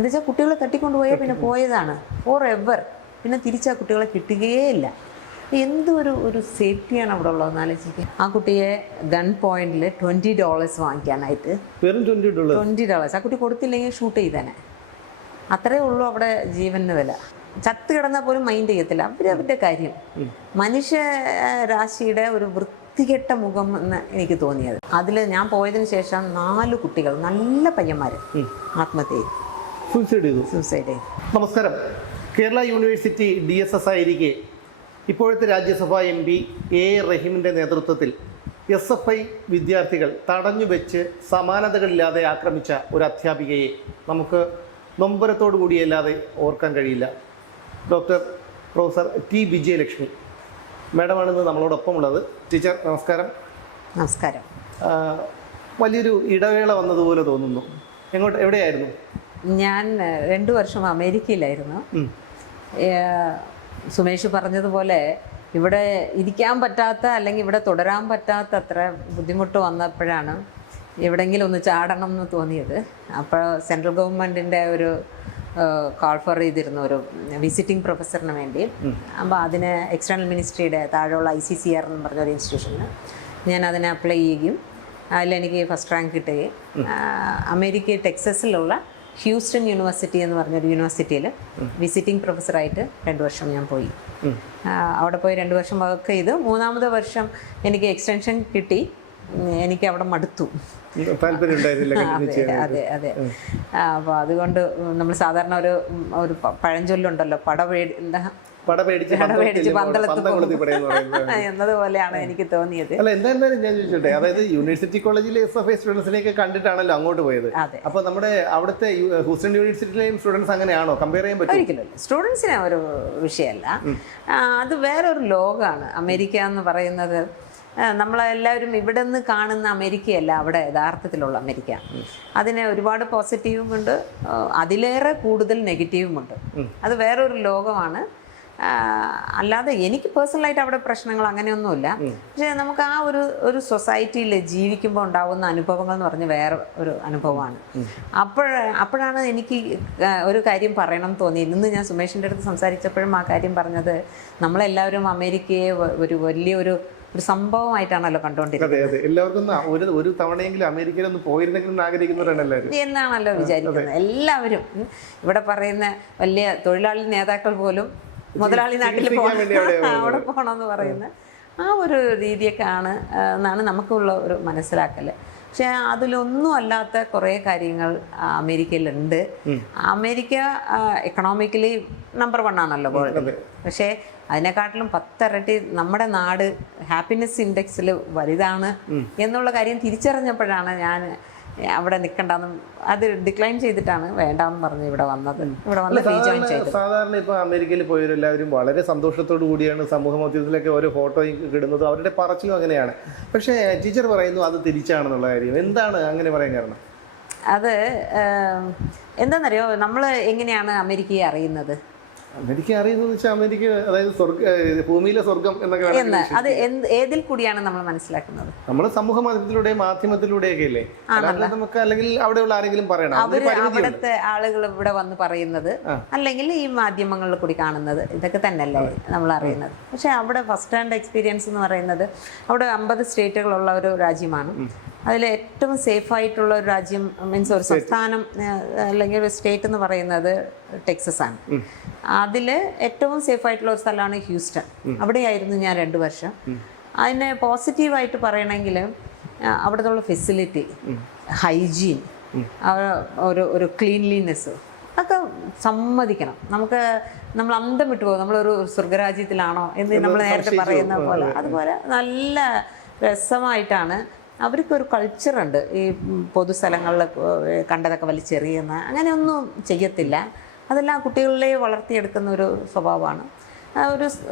എന്താ വെച്ചാൽ കുട്ടികളെ തട്ടിക്കൊണ്ടുപോയാൽ പിന്നെ പോയതാണ് ഫോർ എവർ. പിന്നെ തിരിച്ചാൽ കുട്ടികളെ കിട്ടുകയേ ഇല്ല. ഒരു സേഫ്റ്റിയാണ് അവിടെ ഉള്ളതെന്ന് ആലോചിക്കുക. ആ കുട്ടിയെ ഗൺ പോയിന്റിൽ $20 വാങ്ങിക്കാനായിട്ട്, $20 ആ കുട്ടി കൊടുത്തില്ലെങ്കിൽ ഷൂട്ട് ചെയ്തേനെ. അത്രേ ഉള്ളൂ അവിടെ ജീവന് വില. ചത്ത് കിടന്നാൽ പോലും മൈൻഡ് ചെയ്യത്തില്ല. അവരവരുടെ കാര്യം. മനുഷ്യ രാശിയുടെ ഒരു വൃത്തികെട്ട മുഖം എന്ന് എനിക്ക് തോന്നിയത്. അതിൽ ഞാൻ പോയതിന് ശേഷം 4 കുട്ടികൾ, നല്ല പയ്യന്മാർ, ആത്മഹത്യ ചെയ്തു, സൂസൈഡ് ചെയ്തു. നമസ്കാരം. കേരള യൂണിവേഴ്സിറ്റി DSS ആയിരിക്കെ ഇപ്പോഴത്തെ രാജ്യസഭാ MP A റഹീമിൻ്റെ നേതൃത്വത്തിൽ SFI വിദ്യാർത്ഥികൾ തടഞ്ഞു വെച്ച് സമാനതകളില്ലാതെ ആക്രമിച്ച ഒരു അധ്യാപികയെ നമുക്ക് നൊമ്പരത്തോടു കൂടിയല്ലാതെ ഓർക്കാൻ കഴിയില്ല. പ്രൊഫസർ T വിജയലക്ഷ്മി മാഡമാണിന്ന് നമ്മളോടൊപ്പം ഉള്ളത്. ടീച്ചർ നമസ്കാരം. നമസ്കാരം. വലിയൊരു ഇടവേള വന്നതുപോലെ തോന്നുന്നു. എവിടെയായിരുന്നു? ഞാൻ 2 വർഷം അമേരിക്കയിലായിരുന്നു. സുമേഷ് പറഞ്ഞതുപോലെ ഇവിടെ ഇരിക്കാൻ പറ്റാത്ത, അല്ലെങ്കിൽ ഇവിടെ തുടരാൻ പറ്റാത്ത അത്ര ബുദ്ധിമുട്ട് വന്നപ്പോഴാണ് എവിടെയെങ്കിലും ഒന്ന് ചാടണം എന്ന് തോന്നിയത്. അപ്പോൾ സെൻട്രൽ ഗവൺമെൻറ്റിൻ്റെ ഒരു കോൾ ഫോർ ചെയ്തിരുന്നു, ഒരു വിസിറ്റിംഗ് പ്രൊഫസറിന് വേണ്ടി. അപ്പോൾ അതിന് എക്സ്റ്റേണൽ മിനിസ്ട്രിയുടെ താഴെയുള്ള ICCR എന്ന് പറഞ്ഞൊരു ഇൻസ്റ്റിറ്റ്യൂഷന് ഞാൻ അതിനെ അപ്ലൈ ചെയ്യുകയും അതിലെനിക്ക് ഫസ്റ്റ് റാങ്ക് കിട്ടുകയും അമേരിക്ക ടെക്സസിലുള്ള ഹ്യൂസ്റ്റൺ യൂണിവേഴ്സിറ്റി എന്ന് പറഞ്ഞൊരു യൂണിവേഴ്സിറ്റിയിൽ വിസിറ്റിംഗ് പ്രൊഫസറായിട്ട് 2 വർഷം ഞാൻ പോയി. അവിടെ പോയി 2 വർഷം വർക്ക് ചെയ്തു. 3ാമത്തെ വർഷം എനിക്ക് എക്സ്റ്റൻഷൻ കിട്ടി. എനിക്ക് അവിടെ മടുത്തു. അതെ. അപ്പോൾ അതുകൊണ്ട് നമ്മൾ സാധാരണ ഒരു പഴഞ്ചൊല്ലുണ്ടല്ലോ, പട പേടിച്ച് പന്തളത്ത് എന്നതുപോലെയാണ് എനിക്ക് തോന്നിയത്. അല്ല, എന്തായാലും ഞാൻ ചോദിച്ചോട്ടെ, അതായത് യൂണിവേഴ്സിറ്റി കോളേജിലെ SFI സ്റ്റുഡൻസിനെയൊക്കെ കണ്ടിട്ടാണല്ലോ അങ്ങോട്ട് പോയത്. അപ്പോൾ നമ്മുടെ അവിടുത്തെ ഹൂസ്റ്റൺ യൂണിവേഴ്സിറ്റിയിലെയും സ്റ്റുഡൻസ് അങ്ങനെയാണോ? കമ്പയർ ചെയ്യാൻ പറ്റും? ഒരിക്കലും സ്റ്റുഡൻസിനെ ഒരു വിഷയമല്ല. അത് വേറൊരു ലോകമാണ് അമേരിക്ക എന്ന് പറയുന്നത്. നമ്മളെല്ലാവരും ഇവിടെ നിന്ന് കാണുന്ന അമേരിക്കയല്ല അവിടെ യഥാർത്ഥത്തിലുള്ള അമേരിക്ക. അതിന് ഒരുപാട് പോസിറ്റീവും ഉണ്ട്, അതിലേറെ കൂടുതൽ നെഗറ്റീവുമുണ്ട്. അത് വേറൊരു ലോകമാണ്. അല്ലാതെ എനിക്ക് പേഴ്സണലായിട്ട് അവിടെ പ്രശ്നങ്ങൾ അങ്ങനെയൊന്നുമില്ല. പക്ഷേ നമുക്ക് ആ ഒരു സൊസൈറ്റിയിൽ ജീവിക്കുമ്പോൾ ഉണ്ടാകുന്ന അനുഭവങ്ങൾ എന്ന് പറഞ്ഞ് വേറെ ഒരു അനുഭവമാണ്. അപ്പോഴാണ് എനിക്ക് ഒരു കാര്യം പറയണം തോന്നിയത്. ഇന്ന് ഞാൻ സുമേഷിൻ്റെ അടുത്ത് സംസാരിച്ചപ്പോഴും ആ കാര്യം പറഞ്ഞത്, നമ്മളെല്ലാവരും അമേരിക്കയെ വലിയൊരു സംഭവമായിട്ടാണല്ലോ കണ്ടുകൊണ്ടിരിക്കുന്നത്. എല്ലാവർക്കും ഒരു തവണയെങ്കിലും അമേരിക്കയിൽ ഒന്ന് പോയിരുന്നെങ്കിലും ആഗ്രഹിക്കുന്നവരാണ് എന്നാണല്ലോ വിചാരിക്കുന്നത് എല്ലാവരും. ഇവിടെ പറയുന്ന വലിയ തൊഴിലാളി നേതാക്കൾ പോലും മുതലാളി നാട്ടിൽ അവിടെ പോകണമെന്ന് പറയുന്ന ആ ഒരു രീതിയൊക്കെയാണ് എന്നാണ് നമുക്കുള്ള ഒരു മനസ്സിലാക്കൽ. പക്ഷെ അതിലൊന്നും അല്ലാത്ത കുറേ കാര്യങ്ങൾ അമേരിക്കയിലുണ്ട്. അമേരിക്ക എക്കണോമിക്കലി നമ്പർ 1 ആണല്ലോ വേൾഡിൽ. പക്ഷേ അതിനെക്കാട്ടിലും 10 ഇരട്ടി നമ്മുടെ നാട് ഹാപ്പിനെസ് ഇൻഡെക്സിൽ വലുതാണ് എന്നുള്ള കാര്യം തിരിച്ചറിഞ്ഞപ്പോഴാണ് ഞാൻ അവിടെ നിൽക്കണ്ടെന്നും അത് ഡിക്ലൈൻ ചെയ്തിട്ടാണ് വേണ്ടാന്ന് പറഞ്ഞ് ഇവിടെ വന്നത്. ഇവിടെ വന്ന് റീജോയിൻ ചെയ്തു. സാധാരണ ഇപ്പോൾ അമേരിക്കയിൽ പോയവരെല്ലാവരും വളരെ സന്തോഷത്തോടു കൂടിയാണ് സമൂഹ മാധ്യമത്തിലൊക്കെ ഓരോ ഫോട്ടോ ഇടുന്നത്, അവരുടെ പറച്ചിലും അങ്ങനെയാണ്. പക്ഷേ ടീച്ചർ പറയുന്നു അത് തിരിച്ചാണെന്നുള്ള കാര്യം. എന്താണ് അങ്ങനെ പറയാൻ കാരണം? അത് എന്താണെന്നറിയോ, നമ്മൾ എങ്ങനെയാണ് അമേരിക്കയെ അറിയുന്നത്? അമേരിക്ക അറിയുന്നത് വെച്ചാൽ അമേരിക്ക, അതായത് ഭൂമിയിലെ സ്വർഗം എന്നൊക്കെ. അത് ഏതിൽ കൂടിയാണ് നമ്മൾ മനസ്സിലാക്കുന്നത്? നമ്മൾ സമൂഹ മാധ്യമത്തിലൂടെ മാധ്യമത്തിലൂടെയൊക്കെ അല്ലേ നമുക്ക്, അല്ലെങ്കിൽ അവിടെയുള്ള ആരെങ്കിലും പറയണം. അവിടുത്തെ ആളുകൾ ഇവിടെ വന്ന് പറയുന്നത്, അല്ലെങ്കിൽ ഈ മാധ്യമങ്ങളിൽ കൂടി കാണുന്നത്, ഇതൊക്കെ തന്നെയല്ലേ നമ്മൾ അറിയുന്നത്. പക്ഷെ അവിടെ ഫസ്റ്റ് ഹാൻഡ് എക്സ്പീരിയൻസ് എന്ന് പറയുന്നത്, അവിടെ 50 സ്റ്റേറ്റുകളുള്ള ഒരു രാജ്യമാണ്. അതിൽ ഏറ്റവും സേഫായിട്ടുള്ള ഒരു രാജ്യം, മീൻസ് ഒരു സംസ്ഥാനം അല്ലെങ്കിൽ ഒരു സ്റ്റേറ്റ് എന്ന് പറയുന്നത് ടെക്സസ് ആണ്. അതിൽ ഏറ്റവും സേഫായിട്ടുള്ള ഒരു സ്ഥലമാണ് ഹ്യൂസ്റ്റൺ. അവിടെയായിരുന്നു ഞാൻ 2 വർഷം. അതിനെ പോസിറ്റീവായിട്ട് പറയണമെങ്കിൽ അവിടുത്തെ ഫെസിലിറ്റി, ഹൈജീൻ, ഒരു ക്ലീൻലിനെസ് ഒക്കെ സമ്മതിക്കണം. നമ്മൾ അന്തം വിട്ടു പോകും, നമ്മളൊരു സ്വർഗരാജ്യത്തിലാണോ എന്ന് നമ്മൾ നേരത്തെ പറയുന്ന പോലെ. അതുപോലെ നല്ല രസമായിട്ടാണ്. അവർക്കൊരു കൾച്ചറുണ്ട്. ഈ പൊതുസ്ഥലങ്ങളിൽ കണ്ടതൊക്കെ വലിച്ചെറിയുന്ന അങ്ങനെയൊന്നും ചെയ്യത്തില്ല. അതെല്ലാം കുട്ടികളിലെ വളർത്തിയെടുക്കുന്ന ഒരു സ്വഭാവമാണ്.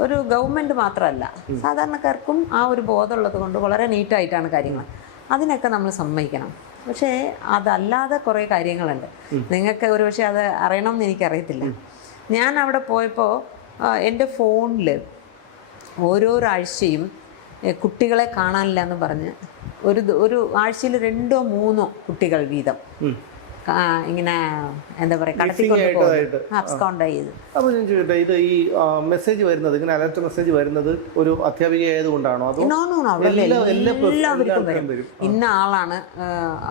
ഒരു ഗവൺമെൻറ് മാത്രമല്ല, സാധാരണക്കാർക്കും ആ ഒരു ബോധമുള്ളത് കൊണ്ട് വളരെ നീറ്റായിട്ടാണ് കാര്യങ്ങൾ. അതിനൊക്കെ നമ്മൾ സമ്മതിക്കണം. പക്ഷേ അതല്ലാതെ കുറേ കാര്യങ്ങളുണ്ട്. നിങ്ങൾക്ക് ഒരു പക്ഷേ അത് അറിയണമെന്ന് എനിക്കറിയത്തില്ല. ഞാൻ അവിടെ പോയപ്പോൾ എൻ്റെ ഫോണിൽ ഓരോരാഴ്ചയും കുട്ടികളെ കാണാനില്ല എന്ന് പറഞ്ഞ് ഒരു ആഴ്ചയിൽ 2 or 3 കുട്ടികൾ വീതം ഇങ്ങനെ എന്താ പറയുക കടത്തിക്കൊണ്ട് പോകുന്നത്, അബ്സ്കോണ്ട് ചെയ്ത്. അപ്പോൾ ഞാൻ ചോദിക്കട്ടെ, ഇത് ഈ മെസ്സേജ് വരുന്നത് ഇങ്ങനെ അലർട്ട് മെസ്സേജ് വരുന്നത് ഒരു അധ്യാപിക ആയതുകൊണ്ടാണോ അതോ അവിടെ എല്ലാവർക്കും വരും, ഇന്ന ആളാണ്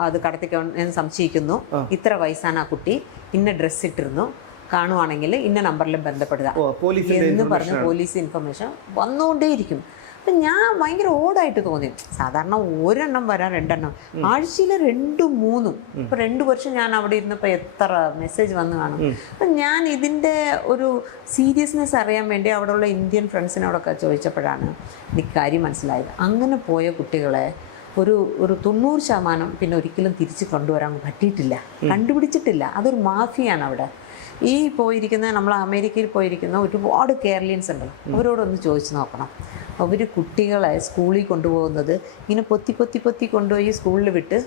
അത് കടത്തിക്കൊണ്ട് സംശയിക്കുന്നു, ഇത്ര വയസ്സാണ് ആ കുട്ടി, ഇന്ന ഡ്രസ്സ് ഇട്ടിരുന്നു, കാണുവാണെങ്കിൽ ഇന്ന നമ്പറിലും ബന്ധപ്പെടുക എന്ന് പറഞ്ഞ് പോലീസ് ഇൻഫർമേഷൻ വന്നുകൊണ്ടേയിരിക്കും. അപ്പം ഞാൻ ഭയങ്കര ഓടായിട്ട് തോന്നി. സാധാരണ ഒരെണ്ണം വരാം, രണ്ടെണ്ണം, ആഴ്ചയിൽ 2-3. ഇപ്പം 2 വർഷം ഞാൻ അവിടെ ഇരുന്നപ്പോൾ എത്ര മെസ്സേജ് വന്ന് കാണും. അപ്പം ഞാൻ ഇതിൻ്റെ ഒരു സീരിയസ്നെസ് അറിയാൻ വേണ്ടി അവിടെയുള്ള ഇന്ത്യൻ ഫ്രണ്ട്സിനോടൊക്കെ ചോദിച്ചപ്പോഴാണ് എനിക്ക് കാര്യം മനസ്സിലായത്. അങ്ങനെ പോയ കുട്ടികളെ ഒരു 90% പിന്നെ ഒരിക്കലും തിരിച്ച് കൊണ്ടുവരാൻ പറ്റിയിട്ടില്ല, കണ്ടുപിടിച്ചിട്ടില്ല. അതൊരു മാഫിയാണ് അവിടെ. ഈ പോയിരിക്കുന്ന നമ്മൾ അമേരിക്കയിൽ പോയിരിക്കുന്ന ഒരുപാട് കേരളീയൻസ് ഉണ്ടല്ലോ, അവരോടൊന്ന് ചോദിച്ചു നോക്കണം. അവർ കുട്ടികളെ സ്കൂളിൽ കൊണ്ടുപോകുന്നത് ഇങ്ങനെ പൊത്തി കൊണ്ടുപോയി സ്കൂളിൽ വിട്ട്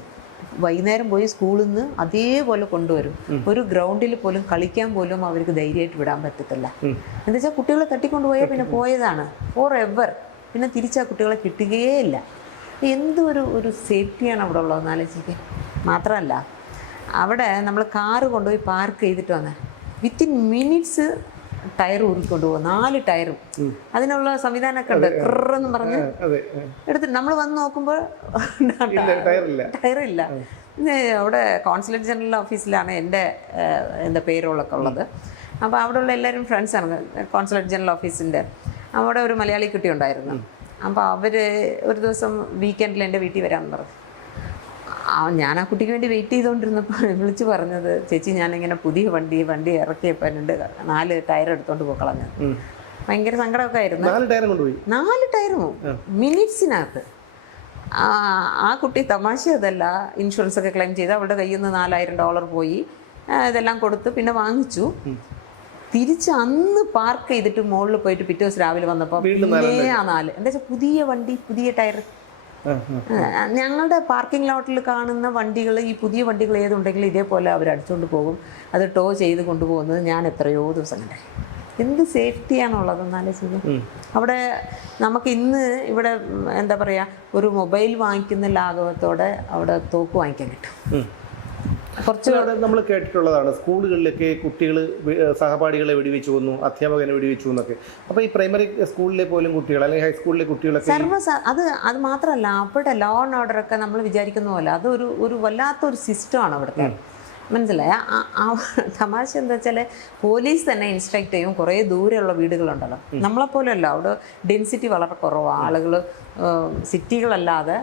വൈകുന്നേരം പോയി സ്കൂളിൽ നിന്ന് അതേപോലെ കൊണ്ടുവരും. ഒരു ഗ്രൗണ്ടിൽ പോലും കളിക്കാൻ പോലും അവർക്ക് ധൈര്യമായിട്ട് വിടാൻ പറ്റത്തില്ല. എന്താ വെച്ചാൽ കുട്ടികളെ തട്ടിക്കൊണ്ടുപോയാൽ പിന്നെ പോയതാണ് ഫോർ എവർ, പിന്നെ തിരിച്ചാൽ കുട്ടികളെ കിട്ടുകയേ ഇല്ല. ഒരു സേഫ്റ്റിയാണ് അവിടെ ഉള്ളതെന്ന് ആലോചിക്കുക. മാത്രമല്ല അവിടെ നമ്മൾ കാറ് കൊണ്ടുപോയി പാർക്ക് ചെയ്തിട്ട് വന്നേ വിത്തിൻ മിനിറ്റ്സ് ടയർ ഊരിക്കൊണ്ടുപോകും, 4 ടയറും. അതിനുള്ള സംവിധാനമൊക്കെ ഉണ്ട്, ക്രെന്ന് പറഞ്ഞ് എടുത്തിട്ട് നമ്മൾ വന്ന് നോക്കുമ്പോൾ ടയറില്ല. അവിടെ കോൺസുലേറ്റ് ജനറൽ ഓഫീസിലാണ് എൻ്റെ പേരുകളൊക്കെ ഉള്ളത്. അപ്പോൾ അവിടെയുള്ള എല്ലാവരും ഫ്രണ്ട്സാണ് കോൺസുലേറ്റ് ജനറൽ ഓഫീസിൻ്റെ. അവിടെ ഒരു മലയാളി കുട്ടി ഉണ്ടായിരുന്നു. അപ്പോൾ അവർ ഒരു ദിവസം വീക്കെൻഡിൽ എൻ്റെ വീട്ടിൽ വരാമെന്ന് പറഞ്ഞു. ഞാൻ ആ കുട്ടിക്ക് വേണ്ടി വെയിറ്റ് ചെയ്തുകൊണ്ടിരുന്നപ്പോൾ വിളിച്ച് പറഞ്ഞത്, ചേച്ചി ഞാനിങ്ങനെ പുതിയ വണ്ടി ഇറക്കിയപ്പോൾ എൻ്റെ 4 ടയർ എടുത്തോണ്ട് പോക്കളഞ്ഞു. ഭയങ്കര സങ്കടമൊക്കെ ആയിരുന്നു. 4 ടയറും മിനിറ്റ്സിനകത്ത്. ആ കുട്ടി തമാശ അതല്ല, ഇൻഷുറൻസ് ഒക്കെ ക്ലെയിം ചെയ്ത് അവളുടെ കയ്യിൽ നിന്ന് $4000 പോയി. ഇതെല്ലാം കൊടുത്ത് പിന്നെ വാങ്ങിച്ചു. തിരിച്ച് അന്ന് പാർക്ക് ചെയ്തിട്ട് മുകളിൽ പോയിട്ട് പിറ്റേ ദിവസം രാവിലെ വന്നപ്പോൾ പിന്നെ ആ 4 എന്താ വെച്ചാൽ പുതിയ വണ്ടി, പുതിയ ടയർ. ഞങ്ങളുടെ പാർക്കിംഗ് ലോട്ടിൽ കാണുന്ന വണ്ടികൾ, ഈ പുതിയ വണ്ടികൾ ഏതുണ്ടെങ്കിലും ഇതേപോലെ അവർ അടിച്ചുകൊണ്ട് പോകും. അത് ടോ ചെയ്ത് കൊണ്ടുപോകുന്നത് ഞാൻ എത്രയോ ദിവസം കണ്ടേ. എന്ത് സേഫ്റ്റിയാണുള്ളതെന്നാലേ ചെയ്യും. അവിടെ നമുക്ക് ഇന്ന് ഇവിടെ എന്താ പറയുക, ഒരു മൊബൈൽ വാങ്ങിക്കുന്ന ലാഘവത്തോടെ അവിടെ തോക്ക് വാങ്ങിക്കാൻ കിട്ടും. കുറച്ച് നമ്മൾ കേട്ടിട്ടുള്ളതാണ്, സ്കൂളുകളിലൊക്കെ കുട്ടികൾ സഹപാഠികളെ വെടിവെച്ചു കൊന്നു, അധ്യാപകനെ വെടിവെച്ചു എന്നൊക്കെ. അപ്പോൾ ഈ പ്രൈമറി സ്കൂളിലെ പോലും കുട്ടികൾ അല്ലെങ്കിൽ ഹൈസ്കൂളിലെ കുട്ടികളൊക്കെ അത് മാത്രമല്ല, അവിടെ ലോ ആൻഡ് ഓർഡറൊക്കെ നമ്മൾ വിചാരിക്കുന്ന പോലെ അതൊരു വല്ലാത്തൊരു സിസ്റ്റമാണ് അവിടുത്തെ. മനസ്സിലായ തമാശ എന്താ വെച്ചാൽ പോലീസ് തന്നെ ഇൻസ്ട്രക്ട് ചെയ്യും. കുറേ ദൂരെയുള്ള വീടുകളുണ്ടല്ലോ, നമ്മളെപ്പോലെയല്ല, അവിടെ ഡെൻസിറ്റി വളരെ കുറവാണ്. ആളുകൾ സിറ്റികളല്ലാതെ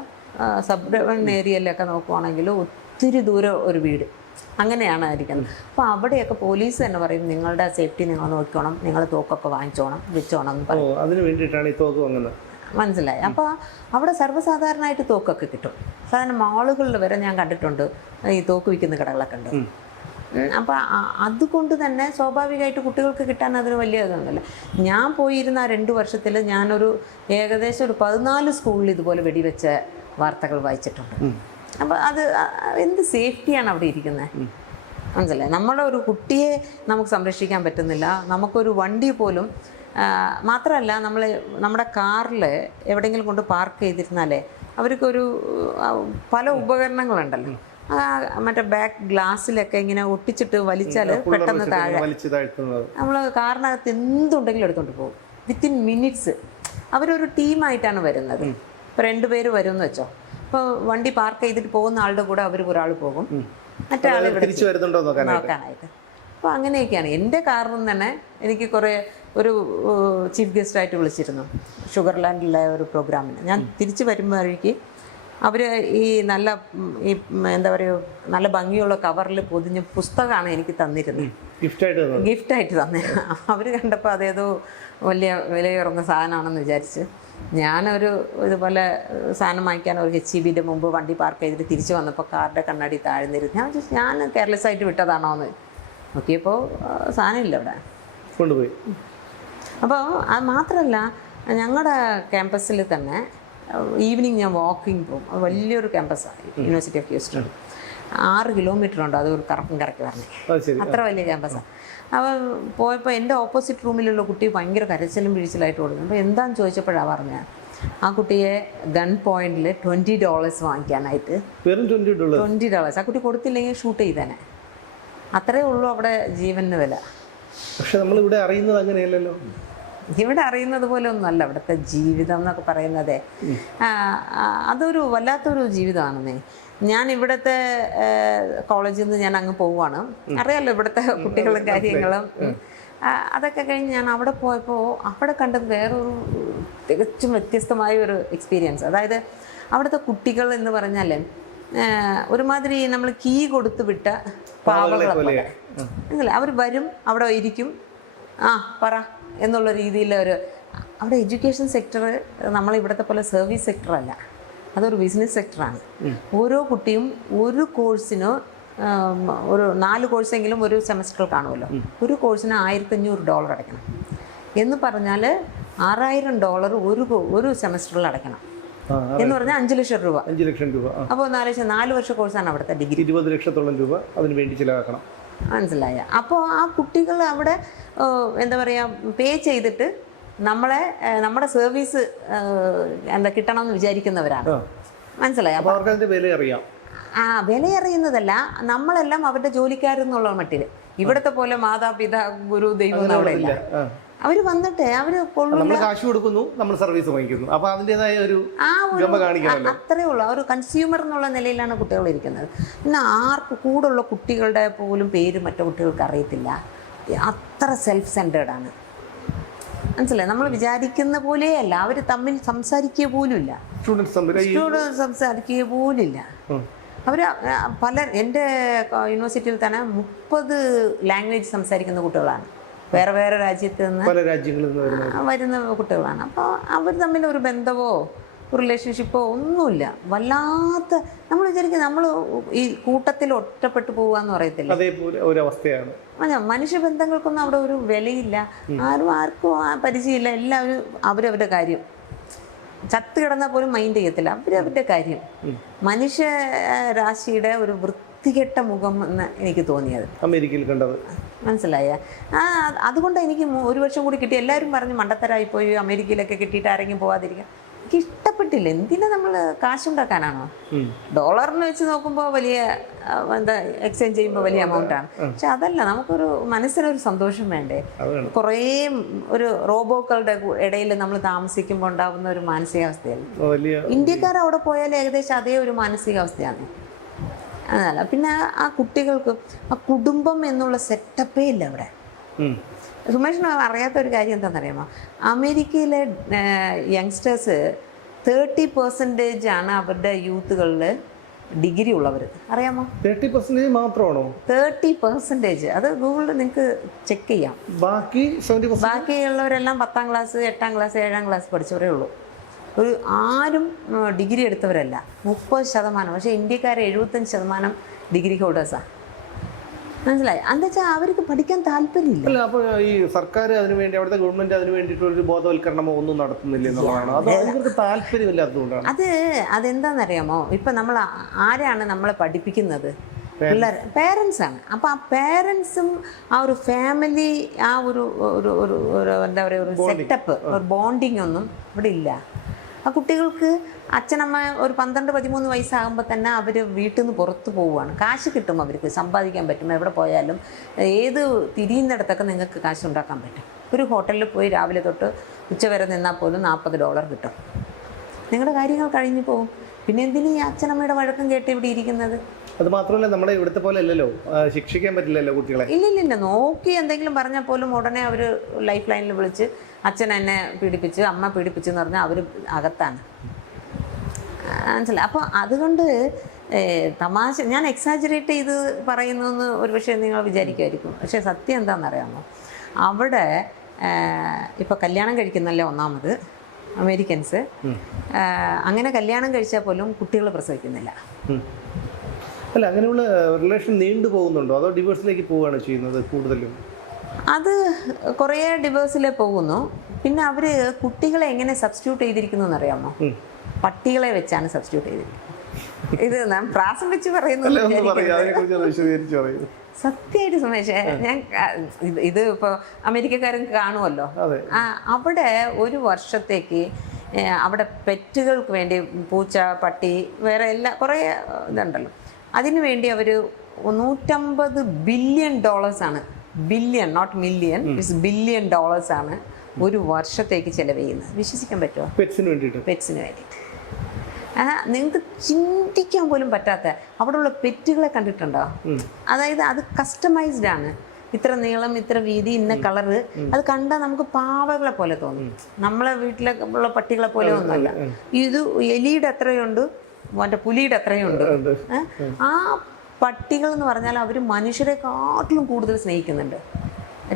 സബർബൻ ഏരിയയിലൊക്കെ നോക്കുവാണെങ്കിൽ ഒത്തിരി ദൂരം ഒരു വീട് അങ്ങനെയാണ് ഇരിക്കുന്നത്. അപ്പോൾ അവിടെയൊക്കെ പോലീസ് തന്നെ പറയും, നിങ്ങളുടെ സേഫ്റ്റി നിങ്ങൾ നോക്കണം, നിങ്ങൾ തോക്കൊക്കെ വെച്ചോണം എന്ന് പറയും. അതിന് വേണ്ടിയിട്ടാണ് ഈ തോക്ക് വാങ്ങുന്നത്. മനസ്സിലായി. അപ്പോൾ അവിടെ സർവ്വസാധാരണമായിട്ട് തോക്കൊക്കെ കിട്ടും. സാധാരണ മാളുകളിൽ വരെ ഞാൻ കണ്ടിട്ടുണ്ട് ഈ തോക്ക് വിൽക്കുന്ന കടകളൊക്കെ ഉണ്ട്. അപ്പോൾ അതുകൊണ്ട് തന്നെ സ്വാഭാവികമായിട്ട് കുട്ടികൾക്ക് കിട്ടാൻ അതിന് വലിയ ഇതൊന്നുമില്ല. ഞാൻ പോയിരുന്ന 2 വർഷത്തിൽ ഞാനൊരു ഏകദേശം ഒരു 14 സ്കൂളിൽ ഇതുപോലെ വെടിവെച്ച വാർത്തകൾ വായിച്ചിട്ടുണ്ട്. അപ്പോൾ അത് എന്ത് സേഫ്റ്റിയാണ് അവിടെ ഇരിക്കുന്നത്. മനസ്സിലായി. നമ്മുടെ ഒരു കുട്ടിയെ നമുക്ക് സംരക്ഷിക്കാൻ പറ്റുന്നില്ല. നമുക്കൊരു വണ്ടി പോലും മാത്രമല്ല, നമ്മുടെ കാറിൽ എവിടെയെങ്കിലും കൊണ്ട് പാർക്ക് ചെയ്തിരുന്നാലേ അവർക്കൊരു പല ഉപകരണങ്ങളുണ്ടല്ലോ, മറ്റേ ബാക്ക് ഗ്ലാസ്സിലൊക്കെ ഇങ്ങനെ ഒട്ടിച്ചിട്ട് വലിച്ചാൽ പെട്ടെന്ന് താഴെ നമ്മൾ കാറിനകത്ത് എന്തുണ്ടെങ്കിലും എടുത്തുകൊണ്ട് പോകും വിത്തിൻ മിനിറ്റ്സ്. അവരൊരു ടീമായിട്ടാണ് വരുന്നത്. ഇപ്പോൾ 2 പേര് വരുമെന്ന് വെച്ചോ, ഇപ്പോൾ വണ്ടി പാർക്ക് ചെയ്തിട്ട് പോകുന്ന ആളുടെ കൂടെ ഒരാൾ പോകും, മറ്റേ ആൾ ഇവിടെ നോക്കാനായിട്ട്. അപ്പോൾ അങ്ങനെയൊക്കെയാണ്. എൻ്റെ കാറിൽ നിന്ന് തന്നെ എനിക്ക് ഒരു ചീഫ് ഗസ്റ്റായിട്ട് വിളിച്ചിരുന്നു ഷുഗർലാൻഡിലെ ഒരു പ്രോഗ്രാമിന്. ഞാൻ തിരിച്ച് വരുമ്പോഴേക്ക് അവർ ഈ എന്താ പറയുക, നല്ല ഭംഗിയുള്ള കവറിൽ പൊതിഞ്ഞ പുസ്തകമാണ് എനിക്ക് തന്നിരുന്നത്, ഗിഫ്റ്റായിട്ട് തന്നെ. അവർ കണ്ടപ്പോൾ അതേതോ വലിയ വിലയുറന്ന സാധനമാണെന്ന് വിചാരിച്ച് ഞാനൊരു ഇതുപോലെ സാധനം വാങ്ങിക്കാൻ ഒരു HEBയുടെ മുമ്പ് വണ്ടി പാർക്ക് ചെയ്തിട്ട് തിരിച്ച് വന്നപ്പോൾ കാറിൻ്റെ കണ്ണാടി താഴ്ന്നിരുന്നു. ഞാൻ കെയർലെസ് ആയിട്ട് വിട്ടതാണോ എന്ന് നോക്കിയപ്പോൾ സാധനം ഇല്ല അവിടെ, കൊണ്ടുപോയി. അപ്പോൾ അത് മാത്രമല്ല, ഞങ്ങളുടെ ക്യാമ്പസിൽ തന്നെ ഈവനിങ് ഞാൻ വാക്കിംഗ് പോകും. അത് വലിയൊരു ക്യാമ്പസാണ്, യൂണിവേഴ്സിറ്റി ഓഫ് ഹ്യൂസ്റ്റൺ. 6 കിലോമീറ്റർ ഉണ്ട്, അത് ഒരു കറക്റ്റ് പറഞ്ഞേ, അത്ര വലിയ ക്യാമ്പസാണ്. അപ്പോൾ പോയപ്പോൾ എൻ്റെ ഓപ്പോസിറ്റ് റൂമിലുള്ള കുട്ടി ഭയങ്കര കരച്ചിലും വീഴ്ചയിലായിട്ട് കൊടുക്കും. അപ്പോൾ എന്താണെന്ന് ചോദിച്ചപ്പോഴാണ് പറഞ്ഞത്, ആ കുട്ടിയെ ഗൺ പോയിന്റിൽ $20 വാങ്ങിക്കാനായിട്ട്. $20 ആ കുട്ടി കൊടുത്തില്ലെങ്കിൽ ഷൂട്ട് ചെയ്തേനെ. അത്രേ ഉള്ളൂ അവിടെ ജീവന് വില. പക്ഷെ നമ്മളിവിടെ അറിയുന്നത് അങ്ങനെയല്ലല്ലോ. ഇവിടെ അറിയുന്നത് പോലെ ഒന്നുമല്ല ഇവിടുത്തെ ജീവിതം എന്നൊക്കെ പറയുന്നത്. അതൊരു വല്ലാത്തൊരു ജീവിതമാണെന്നേ. ഞാൻ ഇവിടുത്തെ കോളേജിൽ നിന്ന് ഞാൻ അങ്ങ് പോവുകയാണ്. അറിയാമല്ലോ ഇവിടുത്തെ കുട്ടികളും കാര്യങ്ങളും. അതൊക്കെ കഴിഞ്ഞ് ഞാൻ അവിടെ പോയപ്പോൾ അവിടെ കണ്ടത് വേറൊരു തികച്ചും വ്യത്യസ്തമായ ഒരു എക്സ്പീരിയൻസ്. അതായത് അവിടുത്തെ കുട്ടികൾ എന്ന് പറഞ്ഞാൽ ഒരുമാതിരി നമ്മൾ കീ കൊടുത്ത് വിട്ട പാവകളെ പോലെ. മനസ്സിലായി? അവർ വരും, അവിടെ ഇരിക്കും, പറ എന്നുള്ള രീതിയിൽ അവിടെ എഡ്യൂക്കേഷൻ സെക്ടർ നമ്മളിവിടുത്തെ പോലെ സർവീസ് സെക്ടറല്ല, അതൊരു ബിസിനസ് സെക്ടറാണ്. ഓരോ കുട്ടിയും ഒരു കോഴ്സിന് ഒരു 4 കോഴ്സെങ്കിലും ഒരു സെമസ്റ്ററിൽ കാണുമല്ലോ. ഒരു കോഴ്സിന് $1500 അടയ്ക്കണം എന്ന് പറഞ്ഞാൽ $6000 ഒരു സെമസ്റ്ററിൽ അടയ്ക്കണം എന്ന് പറഞ്ഞാൽ 5 ലക്ഷം രൂപ. 5 ലക്ഷം രൂപ. അപ്പോൾ 4 വർഷ കോഴ്സാണ് അവിടുത്തെ ഡിഗ്രി. 20 ലക്ഷത്തോളം രൂപ അതിന് വേണ്ടി ചിലവാക്കണം. മനസ്സിലായ? അപ്പോൾ ആ കുട്ടികൾ അവിടെ എന്താ പറയുക പേ ചെയ്തിട്ട് നമ്മുടെ സർവീസ് കിട്ടണമെന്ന് വിചാരിക്കുന്നവരാണ്. മനസ്സിലായി? അപ്പോൾ അവർക്ക് അതിന്റെ വില അറിയാം. വില അറിയുന്നതല്ല, നമ്മളെല്ലാം അവരുടെ ജോലിക്കാരെന്നുള്ള മട്ടിൽ. ഇവിടുത്തെ പോലെ മാതാപിതാ ഗുരു ദൈവം അവിടെ ഇല്ല. അവർ വന്നിട്ട് നമ്മൾ കാശ് കൊടുക്കുന്നു, നമ്മൾ സർവീസ് വാങ്ങിക്കുന്നു. അപ്പോൾ അതിൻ്റെതായ ഒരു അത്രേ ഉള്ളൂ. ഒരു കൺസ്യൂമർ എന്നുള്ള നിലയിലാണ് കുട്ടികൾ ഇരിക്കുന്നത്. പിന്നെ കൂടുള്ള കുട്ടികളുടെ പോലും പേര് മറ്റു കുട്ടികൾക്ക് അറിയത്തില്ല. അത്ര സെൽഫ് സെൻറ്റേർഡാണ്. മനസ്സിലായി? നമ്മൾ വിചാരിക്കുന്ന പോലെയല്ല. അവർ തമ്മിൽ സംസാരിക്കുക പോലുമില്ല. സ്റ്റുഡൻസ് സംസാരിക്കുക പോലില്ല. അവർ എൻ്റെ യൂണിവേഴ്സിറ്റിയിൽ തന്നെ 30 ലാംഗ്വേജ് സംസാരിക്കുന്ന കുട്ടികളാണ്. വേറെ രാജ്യത്ത് നിന്ന് വരുന്ന കുട്ടികളാണ്. അപ്പോൾ അവർ തമ്മിൽ ഒരു ബന്ധമോ റിലേഷൻഷിപ്പോ ഒന്നുമില്ല. വല്ലാത്ത നമ്മൾ വിചാരിക്കും നമ്മൾ ഈ കൂട്ടത്തിൽ ഒറ്റപ്പെട്ടു പോവാന്ന് പറയത്തില്ല, അതേപോലെ ഒരു അവസ്ഥയാണ്. മനുഷ്യബന്ധങ്ങൾക്കൊന്നും അവിടെ ഒരു വിലയില്ല. ആർക്കും പരിചയമില്ല. എല്ലാവരും അവരവരുടെ കാര്യം. ചത്ത് കിടന്നാൽ പോലും മൈൻഡ് ചെയ്യത്തില്ല. അവരവരുടെ കാര്യം. മനുഷ്യ രാശിയുടെ ഒരു വൃത്തികെട്ട മുഖം എന്ന് എനിക്ക് തോന്നിയത് അമേരിക്കയിൽ കണ്ടത്. മനസ്സിലായ? അതുകൊണ്ട് എനിക്ക് 1 വർഷം കൂടി കിട്ടി. എല്ലാവരും പറഞ്ഞ് മണ്ടത്തരായിപ്പോയി, അമേരിക്കയിലൊക്കെ കിട്ടിയിട്ട് ആരെങ്കിലും പോകാതിരിക്കാം. എനിക്ക് ഇഷ്ടപ്പെട്ടില്ല. എന്തിനാ നമ്മൾ കാശുണ്ടാക്കാനാണോ? ഡോളറിന് വെച്ച് നോക്കുമ്പോൾ വലിയ എക്സ്ചേഞ്ച് ചെയ്യുമ്പോൾ വലിയ എമൗണ്ടാണ്. പക്ഷെ അതല്ല, നമുക്കൊരു മനസ്സിനൊരു സന്തോഷം വേണ്ടേ? കുറേ ഒരു റോബോക്കളുടെ ഇടയിൽ നമ്മൾ താമസിക്കുമ്പോൾ ഉണ്ടാകുന്ന ഒരു മാനസികാവസ്ഥയല്ല. ഇന്ത്യക്കാർ അവിടെ പോയാൽ ഏകദേശം അതേ ഒരു മാനസികാവസ്ഥയാണ്. അതല്ല, പിന്നെ ആ കുട്ടികൾക്ക് ആ കുടുംബം എന്നുള്ള സെറ്റപ്പേ ഇല്ല അവിടെ. സുമേഷിന് അറിയാത്ത ഒരു കാര്യം എന്താണെന്നറിയാമോ? അമേരിക്കയിലെ യങ്സ്റ്റേഴ്സ് 30% ആണ് അവരുടെ യൂത്തുകളിൽ ഡിഗ്രി ഉള്ളവർ. അറിയാമോ? 30% മാത്രമാണോ? 30%. അത് ഗൂഗിളിൽ നിങ്ങൾക്ക് ചെക്ക് ചെയ്യാം. ബാക്കിയുള്ളവരെല്ലാം 10ാം ക്ലാസ്, 8ാം ക്ലാസ്, 7ാം ക്ലാസ് പഠിച്ചവരേ ഉള്ളൂ. ആരും ഡിഗ്രി എടുത്തവരല്ല. 30%. പക്ഷേ ഇന്ത്യക്കാർ 75% ഡിഗ്രി ഹോൾഡേഴ്സാണ്. മനസ്സിലായി? എന്താ വെച്ചാൽ അവർക്ക് പഠിക്കാൻ താല്പര്യമില്ല. അപ്പോൾ ഈ സർക്കാർ അതിനുവേണ്ടി, അവിടുത്തെ ഗവൺമെന്റ് അതിന് വേണ്ടിയിട്ടുള്ളൊരു ബോധവൽക്കരണമോ ഒന്നും നടത്തുന്നില്ല എന്നുള്ളതാണ്. അത് താല്പര്യമില്ലാത്തതുകൊണ്ടാണ്. അതെന്താണെന്നറിയാമോ? ഇപ്പം നമ്മൾ ആരാണ് നമ്മളെ പഠിപ്പിക്കുന്നത്? പിള്ളേർ, പേരൻസാണ്. അപ്പോൾ ആ പേരൻസും ആ ഒരു ഫാമിലി, ആ ഒരു എന്താ പറയുക, ഒരു സെറ്റപ്പ്, ഒരു ബോണ്ടിങ് ഒന്നും ഇവിടെ ഇല്ല. ആ കുട്ടികൾക്ക് അച്ഛനമ്മ ഒരു 12-13 വയസ്സാകുമ്പോൾ തന്നെ അവർ വീട്ടിൽ നിന്ന് പുറത്ത് പോവുകയാണ്. കാശ് കിട്ടും, അവർക്ക് സമ്പാദിക്കാൻ പറ്റും. എവിടെ പോയാലും ഏത് തിരിയുന്നിടത്തൊക്കെ നിങ്ങൾക്ക് കാശ് ഉണ്ടാക്കാൻ പറ്റും. ഒരു ഹോട്ടലിൽ പോയി രാവിലെ തൊട്ട് ഉച്ചവരെ നിന്നാൽ പോലും $40 കിട്ടും. നിങ്ങളുടെ കാര്യങ്ങൾ കഴിഞ്ഞു പോകും. പിന്നെ എന്തിനീ അച്ഛനമ്മയുടെ വഴക്കം കേട്ട് ഇവിടെ ഇരിക്കുന്നത്? അത് മാത്രമല്ല, നമ്മുടെ ഇവിടുത്തെ പോലെ അല്ലല്ലോ, ശിക്ഷിക്കാൻ പറ്റില്ലല്ലോ കുട്ടികളെ. ഇല്ല, നോക്കി എന്തെങ്കിലും പറഞ്ഞാൽ പോലും ഉടനെ അവർ ലൈഫ് ലൈനിൽ വിളിച്ച് അച്ഛൻ എന്നെ പീഡിപ്പിച്ച്, അമ്മ പീഡിപ്പിച്ചെന്ന് പറഞ്ഞാൽ അവർ അകത്താണ്. മനസ്സിലായി? അപ്പോൾ അതുകൊണ്ട് തമാശ, ഞാൻ എക്സാജറേറ്റ് ചെയ്ത് പറയുന്നതെന്ന് ഒരു പക്ഷേ നിങ്ങൾ വിചാരിക്കുമായിരിക്കും. പക്ഷേ സത്യം എന്താണെന്നറിയാമോ? അവിടെ ഇപ്പോൾ കല്യാണം കഴിക്കുന്നല്ലേ ഒന്നാമത് അമേരിക്കൻസ്. അങ്ങനെ കല്യാണം കഴിച്ചാൽ പോലും കുട്ടികൾ പ്രസവിക്കുന്നില്ല. അല്ല, അങ്ങനെയുള്ള റിലേഷൻ നീണ്ടു പോകുന്നുണ്ടോ, അതോ ഡിവോഴ്സിലേക്ക് പോവുകയാണ് ചെയ്യുന്നത് കൂടുതലും? അത് കുറേ ഡിവോഴ്സിലേ പോകുന്നു. പിന്നെ അവർ കുട്ടികളെ എങ്ങനെ സബ്സ്റ്റിറ്റ്യൂട്ട് ചെയ്തിരിക്കുന്നു എന്നറിയാമോ? പട്ടികളെ വെച്ചാണ് സബ്സ്റ്റിറ്റ്യൂട്ട് ചെയ്തിരിക്കുന്നത്. ഇത് ഞാൻ പ്രാസം വെച്ച് പറയുന്നത് സത്യമായിട്ട് സുമേഷ്. ഞാൻ ഇത് ഇപ്പോൾ അമേരിക്കക്കാരൻ കാണുമല്ലോ. അവിടെ 1 വർഷത്തേക്ക് അവിടെ പെറ്റുകൾക്ക് വേണ്ടി പൂച്ച, പട്ടി, വേറെ കുറേ ഇതുണ്ടല്ലോ, അതിനു വേണ്ടി അവർ $150 ബില്യൺ ആണ്, billion note million, it's $1 billion ആണ് ഒരു വർഷത്തേക്ക് ചെലവ് ചെയ്യുന്നത്. വിശ്വസിക്കാൻ പറ്റുമോ? പെറ്റ്സിന് വേണ്ടിയിട്ട്. പെറ്റ്സിന് വേണ്ടിയിട്ട്. നിങ്ങൾക്ക് ചിന്തിക്കാൻ പോലും പറ്റാത്ത അവിടെയുള്ള പെറ്റുകളെ കണ്ടിട്ടുണ്ടോ? അതായത് അത് കസ്റ്റമൈസ്ഡ് ആണ്. ഇത്ര നീളം, ഇത്ര വീതി, ഇന്ന കളറ്. അത് കണ്ടാൽ നമുക്ക് പാവകളെ പോലെ തോന്നും. നമ്മളെ വീട്ടിലെ ഉള്ള പട്ടികളെ പോലെ ഒന്നുമല്ല. ഇത് എലിയുടെ അത്രയുണ്ട്, മറ്റേ പുലിയുടെ അത്രയുണ്ട്. ആ പട്ടികൾ എന്ന് പറഞ്ഞാൽ അവർ മനുഷ്യരെക്കാട്ടിലും കൂടുതൽ സ്നേഹിക്കുന്നുണ്ട്.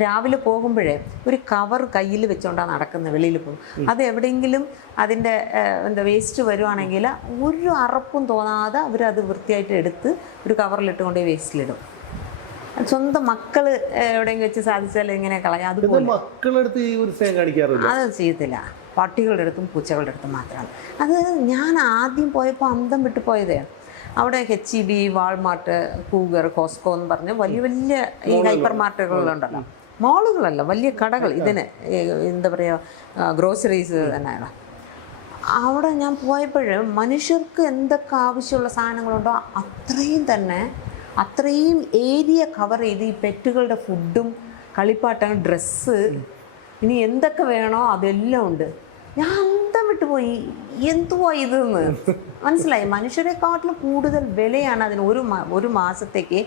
രാവിലെ പോകുമ്പോഴേ ഒരു കവർ കയ്യിൽ വെച്ചുകൊണ്ടാണ് നടക്കുന്നത്, വെളിയിൽ പോകും. അത് എവിടെയെങ്കിലും അതിൻ്റെ വേസ്റ്റ് വരുവാണെങ്കിൽ ഒരു അറപ്പും തോന്നാതെ അവരത് വൃത്തിയായിട്ട് എടുത്ത് ഒരു കവറിലിട്ട് കൊണ്ട് വേസ്റ്റിലിടും. സ്വന്തം മക്കൾ എവിടെയെങ്കിലും വെച്ച് സാധിച്ചാൽ ഇങ്ങനെ കളയാം. അതുപോലെ മക്കളെടുത്ത് ഈ ഒരു സ്നേഹം കാണിക്കാറില്ല. അത് ചെയ്യത്തില്ല. പട്ടികളുടെ അടുത്തും പൂച്ചകളുടെ അടുത്തും മാത്രമാണ്. അത് ഞാൻ ആദ്യം പോയപ്പോൾ അന്തം വിട്ടു പോയതേ. അവിടെ HEB, വാൾമാർട്ട്, കൂഗർ, കോസ്കോ എന്ന് പറഞ്ഞ് വലിയ വലിയ ഈ ഹൈപ്പർ മാർട്ടുകളുണ്ടല്ലോ, മോളുകളല്ല, വലിയ കടകൾ. ഇതിന് എന്താ പറയുക, ഗ്രോസറീസ് തന്നെയാണ്. അവിടെ ഞാൻ പോയപ്പോൾ മനുഷ്യർക്ക് എന്തൊക്കെ ആവശ്യമുള്ള സാധനങ്ങളുണ്ടോ അത്രയും ഏരിയ കവർ ചെയ്ത് ഈ പെറ്റുകളുടെ ഫുഡും കളിപ്പാട്ടം, ഡ്രസ്സ്, ഇനി എന്തൊക്കെ വേണോ അതെല്ലാം ഉണ്ട്. ഞാൻ അന്തം വിട്ടുപോയി, എന്തുവാ ഇതെന്ന് മനസ്സിലായി. മനുഷ്യരെക്കാട്ടിലും കൂടുതൽ വിലയാണ് അതിന്. ഒരു മാസത്തേക്ക്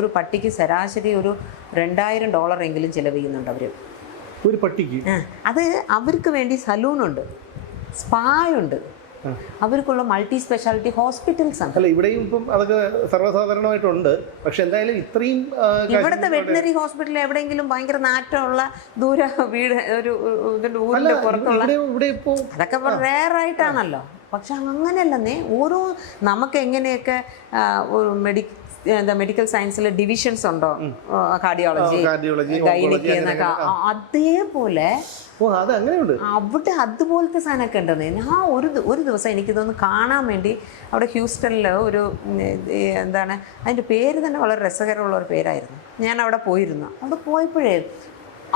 ഒരു പട്ടിക്ക് ശരാശരി ഒരു $2000 എങ്കിലും ചിലവ് ചെയ്യുന്നുണ്ട് അവർ ഒരു പട്ടിക്ക്. അത് അവർക്ക് വേണ്ടി സലൂണുണ്ട്, സ്പായുണ്ട്, അവർക്കുള്ള മൾട്ടി സ്പെഷ്യാലിറ്റി ഹോസ്പിറ്റൽസ് ആണ്. അല്ല, ഇവിടെയും ഇപ്പം അതൊക്കെ സർവ്വസാധാരണമായിട്ടുണ്ട്. പക്ഷെ എന്തായാലും ഇത്രയും ഇവിടുത്തെ വെറ്റിനറി ഹോസ്പിറ്റൽ എവിടെയെങ്കിലും ഭയങ്കര നാറ്റമുള്ള ദൂര വീട്, ഒരു ഇതിന്റെ ഊരിന്റെ പുറത്തുള്ള, അതൊക്കെ റേറായിട്ടാണല്ലോ. പക്ഷെ അങ്ങനെയല്ലെന്നേ. ഓരോ നമുക്ക് എങ്ങനെയൊക്കെ മെഡിക്കൽ സയൻസിൽ ഡിവിഷൻസ് ഉണ്ടോ, കാർഡിയോളജി, ഗൈനക്കി എന്നൊക്കെ, അതേപോലെ അവിടെ അതുപോലത്തെ സാധനമൊക്കെ ഉണ്ടെന്ന്. ഞാൻ ഒരു ദിവസം എനിക്കിതൊന്ന് കാണാൻ വേണ്ടി അവിടെ ഹ്യൂസ്റ്റണിൽ ഒരു എന്താണ് അതിൻ്റെ പേര് തന്നെ വളരെ രസകരമുള്ള ഒരു പേരായിരുന്നു. ഞാൻ അവിടെ പോയിരുന്നു. അവിടെ പോയപ്പോഴേ